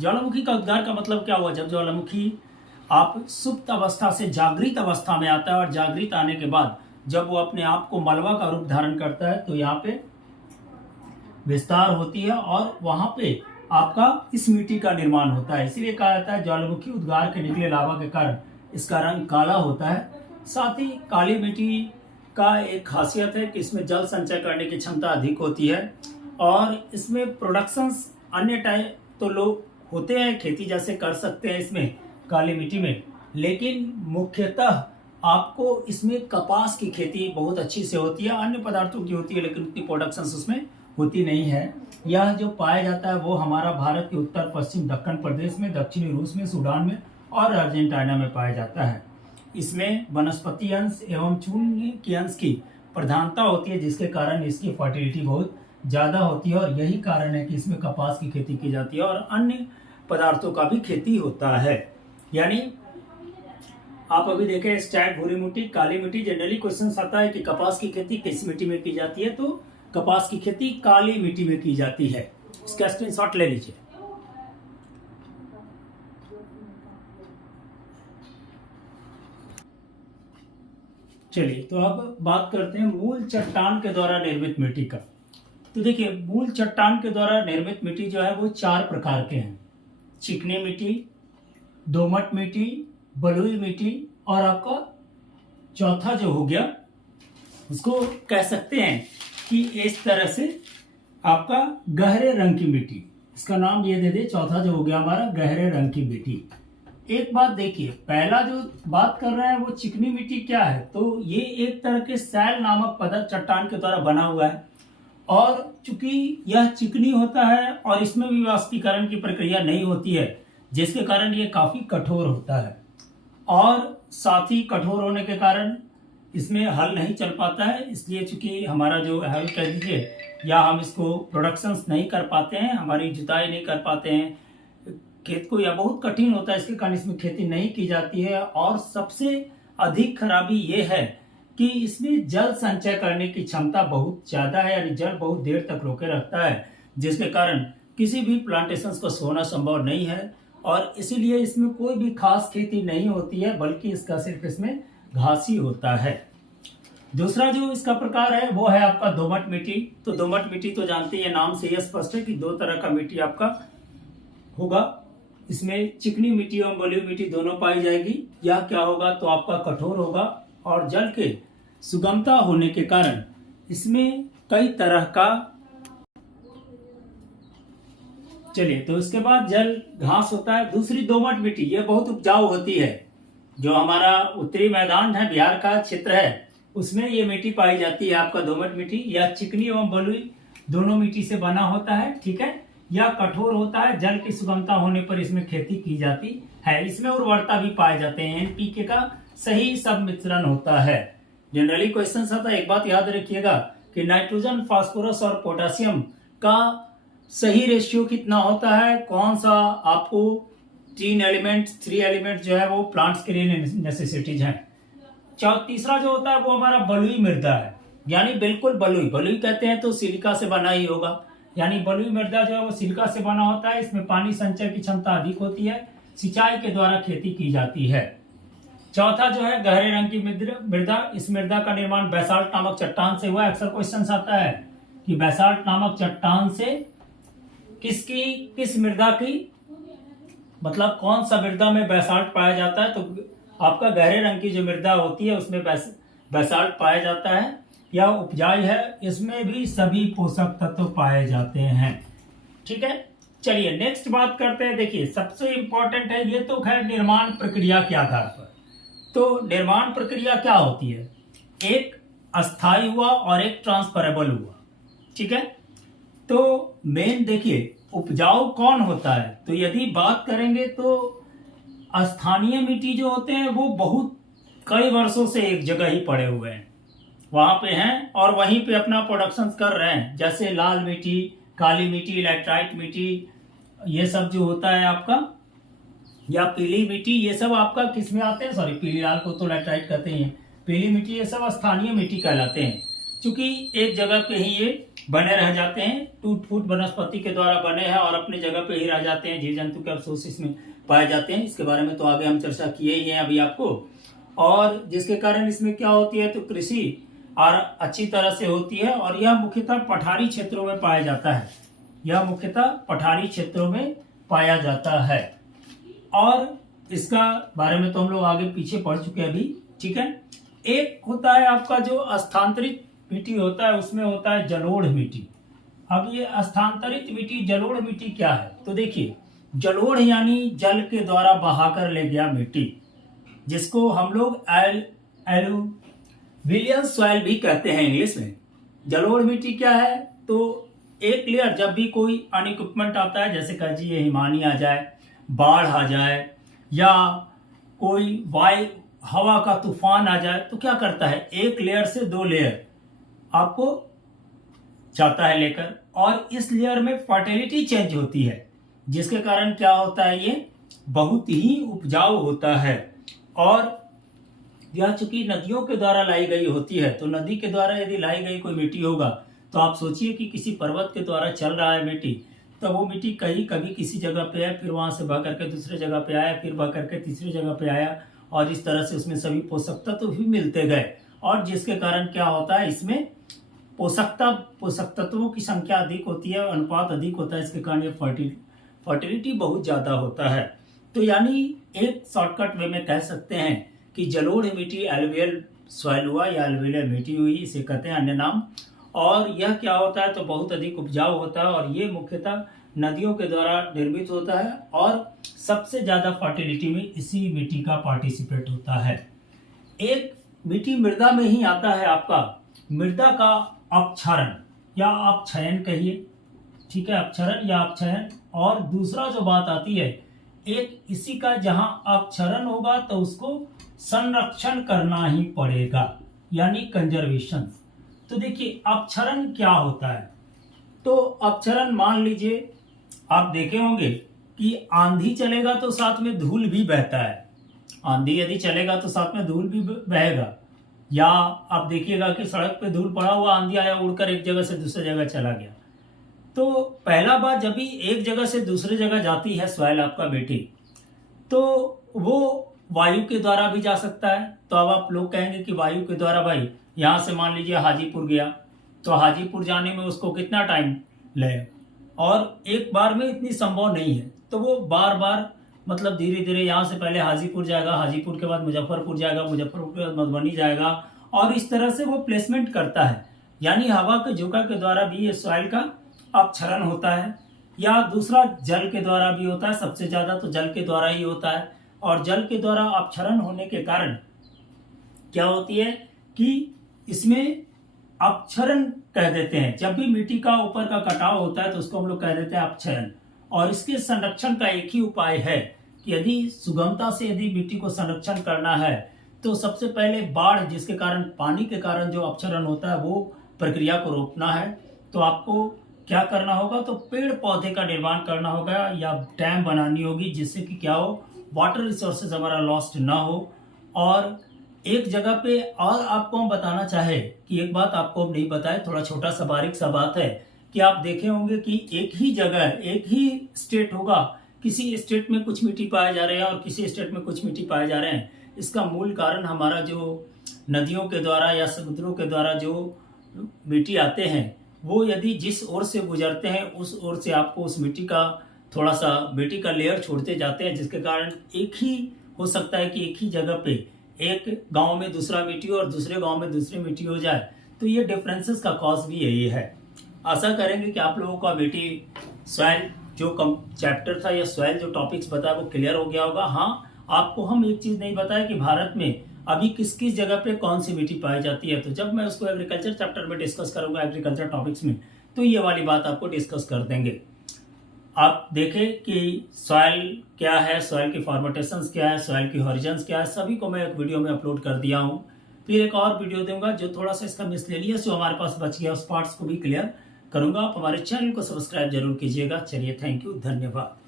ज्वालामुखी का उद्गार का मतलब क्या हुआ, जब ज्वालामुखी आप सुप्त अवस्था से जागृत अवस्था में आता है, और जागृत आने के बाद जब वो अपने आप को मलबा का रूप धारण करता है तो यहाँ पे विस्तार होती है, और वहां पे आपका इस मिट्टी का निर्माण होता है। इसीलिए कहा जाता है ज्वालामुखी उद्गार के निकले लावा के कारण इसका रंग काला होता है। साथ ही काली मिट्टी का एक खासियत है कि इसमें जल संचय करने की क्षमता अधिक होती है, और इसमें प्रोडक्शंस अन्य टाइप तो लोग होते हैं, खेती जैसे कर सकते हैं इसमें काली मिट्टी में, लेकिन मुख्यतः आपको इसमें कपास की खेती बहुत अच्छी से होती है। अन्य पदार्थों की होती है लेकिन उतनी प्रोडक्शंस उसमें होती नहीं है। यह जो पाया जाता है वो हमारा भारत के उत्तर पश्चिम दक्कन प्रदेश में, दक्षिणी रूस में, सूडान में और अर्जेंटीना में पाया जाता है। इसमें वनस्पति अंश एवं चूर्ण के अंश की प्रधानता होती है, जिसके कारण इसकी फर्टिलिटी बहुत ज़्यादा होती है, और यही कारण है कि इसमें कपास की खेती की जाती है और अन्य पदार्थों का भी खेती होता है। यानी आप अभी देखें स्टैप भूरी मिट्टी, काली मिट्टी, जनरली क्वेश्चन आता है कि कपास की खेती किस मिट्टी में की जाती है, तो कपास की खेती काली मिट्टी में की जाती है। इसका स्क्रीनशॉट ले लीजिए। चलिए, तो अब बात करते हैं मूल चट्टान के द्वारा निर्मित मिट्टी का। तो देखिए, मूल चट्टान के द्वारा निर्मित मिट्टी जो है वो 4 प्रकार के हैं: चिकनी मिट्टी, दोमट मिट्टी, बलुई मिट्टी, और आपका चौथा जो हो गया उसको कह सकते हैं कि इस तरह से आपका गहरे रंग की मिट्टी, इसका नाम ये दे दे, चौथा जो हो गया हमारा गहरे रंग की मिट्टी। एक बात देखिए, पहला जो बात कर रहे हैं वो चिकनी मिट्टी क्या है, तो ये एक तरह के सैल नामक पदार्थ चट्टान के द्वारा बना हुआ है, और चूंकि यह चिकनी होता है और इसमें भी वाष्पीकरण की प्रक्रिया नहीं होती है, जिसके कारण ये काफी कठोर होता है, और साथ ही कठोर होने के कारण इसमें हल नहीं चल पाता है। इसलिए चूंकि हमारा जो हल कह दीजिए, या हम इसको प्रोडक्शंस नहीं कर पाते हैं, हमारी जुताई नहीं कर पाते हैं खेत को, या बहुत कठिन होता है, इसके कारण इसमें खेती नहीं की जाती है। और सबसे अधिक खराबी ये है कि इसमें जल संचय करने की क्षमता बहुत ज्यादा है, यानी जल बहुत देर तक रोके रखता है, जिसके कारण किसी भी प्लांटेशंस को सोना संभव नहीं है, और इसीलिए इसमें कोई भी खास खेती नहीं होती है, बल्कि इसका सिर्फ इसमें घास ही होता है। दूसरा जो इसका प्रकार है वो है आपका दोमट मिट्टी। तो दोमट मिट्टी तो जानते हैं, नाम से यह स्पष्ट है कि दो तरह का मिट्टी आपका होगा। इसमें चिकनी मिट्टी और बलुई मिट्टी दोनों पाई जाएगी। यह क्या होगा तो आपका कठोर होगा और जल के सुगमता होने के कारण इसमें कई तरह का, चलिए तो इसके बाद जल घास होता है। दूसरी दोमट मिट्टी, यह बहुत उपजाऊ होती है। जो हमारा उत्तरी मैदान है, बिहार का क्षेत्र है, उसमें ये मिट्टी पाई जाती है आपका दोमट मिट्टी। यह चिकनी एवं बलुई दोनों मिट्टी से बना होता है, ठीक है। यह कठोर होता है, जल की सुगमता होने पर इसमें खेती की जाती है। इसमें उर्वरता भी पाए जाते हैं, एनपीके का सही सब मिश्रण होता है। जनरली क्वेश्चन आता है, एक बात याद रखिएगा कि नाइट्रोजन, फास्फोरस और पोटेशियम का सही रेशियो कितना होता है, कौन सा आपको 3 एलिमेंट जो है वो प्लांट्स के लिए नेसेसिटीज हैं। तीसरा जो होता है वो हमारा बलुई मृदा है, यानी बिल्कुल बलुई। बलुई कहते हैं तो सिलिका से बना ही होगा, यानी बलुई मृदा जो है वो सिलिका से बना होता है। इसमें पानी संचय की क्षमता अधिक होती है, सिंचाई के द्वारा खेती की जाती है। चौथा जो है गहरे रंग की मृदा। इस मृदा का निर्माण बैसाल्ट नामक चट्टान से हुआ है। अक्सर क्वेश्चन आता है कि बैसाल्ट नामक चट्टान से किस मृदा की, मतलब कौन सा मृदा में बैसाल्ट पाया जाता है, तो आपका गहरे रंग की जो मृदा होती है उसमें बैसाल्ट पाया जाता है। यह उपजाऊ है, इसमें भी सभी पोषक तत्व पाए जाते हैं, ठीक है। चलिए नेक्स्ट बात करते हैं। देखिए सबसे इंपॉर्टेंट है, ये तो खैर निर्माण प्रक्रिया के आधार पर। तो निर्माण प्रक्रिया क्या होती है, एक अस्थाई हुआ और एक ट्रांसफरेबल हुआ, ठीक है। तो मेन देखिए उपजाऊ कौन होता है, तो यदि बात करेंगे तो स्थानीय मिट्टी जो होते हैं वो बहुत कई वर्षों से एक जगह ही पड़े हुए हैं, वहां पे हैं और वहीं पे अपना प्रोडक्शन कर रहे हैं। जैसे लाल मिट्टी, काली मिट्टी, लैटराइट मिट्टी, ये सब जो होता है आपका, या पीली मिट्टी, ये सब आपका किस में आते हैं, सॉरी पीली लाल को तो लैटराइट कहते हैं, पीली मिट्टी, ये सब स्थानीय मिट्टी कहलाते हैं। क्योंकि एक जगह पे ही ये बने रह जाते हैं, टूट फूट वनस्पति के द्वारा बने हैं और अपनी जगह पे ही रह जाते हैं, जीव जंतु के अवशेष इसमें पाए जाते हैं। इसके बारे में तो आगे हम चर्चा किए ही हैं अभी आपको। और जिसके कारण इसमें क्या होती है तो कृषि और अच्छी तरह से होती है। और यह मुख्यतः पठारी क्षेत्रों में पाया जाता है, यह मुख्यतः पठारी क्षेत्रों में पाया जाता है। और इसका बारे में तो हम लोग आगे पीछे पढ़ चुके हैं अभी, ठीक है। एक होता है आपका जो स्थानांतरित मिट्टी होता है, उसमें होता है जलोढ़ मिट्टी। अब ये स्थानांतरित मिट्टी, जलोढ़ मिट्टी क्या है, तो देखिए जलोढ़ यानी जल के द्वारा बहाकर ले गया मिट्टी, जिसको हम लोग एलुवियल सॉइल भी कहते हैं इंग्लिश में। जलोढ़ मिट्टी क्या है, तो एक लेयर जब भी कोई अनइक्विपमेंट आता है, जैसे कह जी हिमानी आ जाए, बाढ़ आ जाए, या कोई हवा का तूफान आ जाए, तो क्या करता है, एक लेयर से 2 लेयर आपको जाता है लेकर, और इस लेयर में फर्टिलिटी चेंज होती है, जिसके कारण क्या होता है, ये बहुत ही उपजाऊ होता है। और यह चूंकि नदियों के द्वारा लाई गई होती है, तो नदी के द्वारा यदि लाई गई कोई मिट्टी होगा, तो आप सोचिए कि किसी पर्वत के द्वारा चल रहा है मिट्टी, तो वो मिट्टी कभी किसी जगह पे है, फिर वहां से बह करके दूसरे जगह पे आया, फिर बह करके तीसरी जगह पे आया, और इस तरह से उसमें सभी पोषक तत्व भी मिलते गए। और जिसके कारण क्या होता है, इसमें पोषक तत्वों की संख्या अधिक होती है, अनुपात अधिक होता है, इसके कारण ये फर्टिलिटी बहुत ज्यादा होता है। तो यानी एक शॉर्टकट वे में कह सकते हैं कि जलोढ़ मिट्टी एलुवियल सॉइल हुआ या एलुवियल मिट्टी हुई, इसे कहते हैं अन्य नाम। और यह क्या होता है, तो बहुत अधिक उपजाऊ होता है, और ये मुख्यतः नदियों के द्वारा निर्मित होता है, और सबसे ज्यादा फर्टिलिटी में इसी मिट्टी का पार्टिसिपेट होता है। एक मिट्टी मृदा में ही आता है आपका मृदा का अपक्षरण या अपक्षयन कहिए, ठीक है, अपक्षरण या अपक्षयन। और दूसरा जो बात आती है, एक इसी का जहां अपक्षरण होगा तो उसको संरक्षण करना ही पड़ेगा, यानी कंजर्वेशन। तो देखिए अपक्षरण क्या होता है, तो अपक्षरण मान लीजिए आप देखे होंगे कि आंधी चलेगा तो साथ में धूल भी बहता है, आंधी यदि चलेगा तो साथ में धूल भी बहेगा। या आप देखिएगा कि सड़क पे धूल पड़ा हुआ, आंधी आया, उड़कर एक जगह से दूसरी जगह चला गया। तो पहला बात, जब भी एक जगह से दूसरी जगह जाती है सॉइल आपका मिट्टी, तो वो वायु के द्वारा भी जा सकता है। तो अब आप लोग कहेंगे कि वायु के द्वारा भाई यहाँ से मान लीजिए हाजीपुर गया, तो हाजीपुर जाने में उसको कितना टाइम लगेगा, और एक बार में इतनी संभव नहीं है। तो वो बार बार मतलब धीरे धीरे यहाँ से पहले हाजीपुर जाएगा, हाजीपुर के बाद मुजफ्फरपुर जाएगा, मुजफ्फरपुर के बाद मधुबनी जाएगा, और इस तरह से वो प्लेसमेंट करता है। यानी हवा के झोंका के द्वारा भी ये सॉइल का अपक्षरण होता है, या दूसरा जल के द्वारा भी होता है। सबसे ज्यादा तो जल के द्वारा ही होता है, और जल के द्वारा अपक्षरण होने के कारण क्या होती है कि इसमें अपक्षरण कह देते हैं। जब भी मिट्टी का ऊपर का कटाव होता है तो उसको हम लोग कह देते हैं अपक्षरण। और इसके संरक्षण का एक ही उपाय है कि यदि सुगमता से यदि मिट्टी को संरक्षण करना है तो सबसे पहले बाढ़, जिसके कारण पानी के कारण जो अपक्षरण होता है, वो प्रक्रिया को रोकना है। तो आपको क्या करना होगा, तो पेड़ पौधे का निर्माण करना होगा या डैम बनानी होगी, जिससे कि क्या हो, वाटर रिसोर्सेज हमारा लॉस्ट ना हो। और एक जगह पे और आपको हम बताना चाहे कि एक बात आपको हम नहीं बताए, थोड़ा छोटा सा बारीक सा बात है कि आप देखे होंगे कि एक ही जगह एक ही स्टेट होगा, किसी स्टेट में कुछ मिट्टी पाए जा रहे हैं और किसी स्टेट में कुछ मिट्टी पाए जा रहे हैं। इसका मूल कारण हमारा जो नदियों के द्वारा या समुद्रों के द्वारा जो मिट्टी आते हैं, वो यदि जिस ओर से गुजरते हैं उस ओर से आपको उस मिट्टी का थोड़ा सा मिट्टी का लेयर छोड़ते जाते हैं, जिसके कारण एक ही हो सकता है कि एक ही जगह पे एक गांव में दूसरा मिट्टी और दूसरे गांव में दूसरी मिट्टी हो जाए। तो ये डिफरेंसेस का कॉज भी यही है। आशा करेंगे कि आप लोगों का मिट्टी सॉइल जो कम चैप्टर था या सॉइल जो टॉपिक्स बताया वो क्लियर हो गया होगा। हाँ, आपको हम एक चीज नहीं बताया कि भारत में अभी किस किस जगह पे कौन सी मिट्टी पाई जाती है। तो जब मैं उसको एग्रीकल्चर चैप्टर में डिस्कस करूंगा, एग्रीकल्चर टॉपिक्स में, तो ये वाली बात आपको डिस्कस कर देंगे। आप देखें कि सॉइल क्या है, सॉइल की फॉर्मेटेशंस क्या है, सॉइल की हॉरिजन्स क्या है, सभी को मैं एक वीडियो में अपलोड कर दिया हूँ। फिर एक और वीडियो दूंगा जो थोड़ा सा इसका मिसलेनियस जो हमारे पास बच गया उस पार्ट्स को भी क्लियर करूंगा। आप हमारे चैनल को सब्सक्राइब जरूर कीजिएगा। चलिए, थैंक यू, धन्यवाद।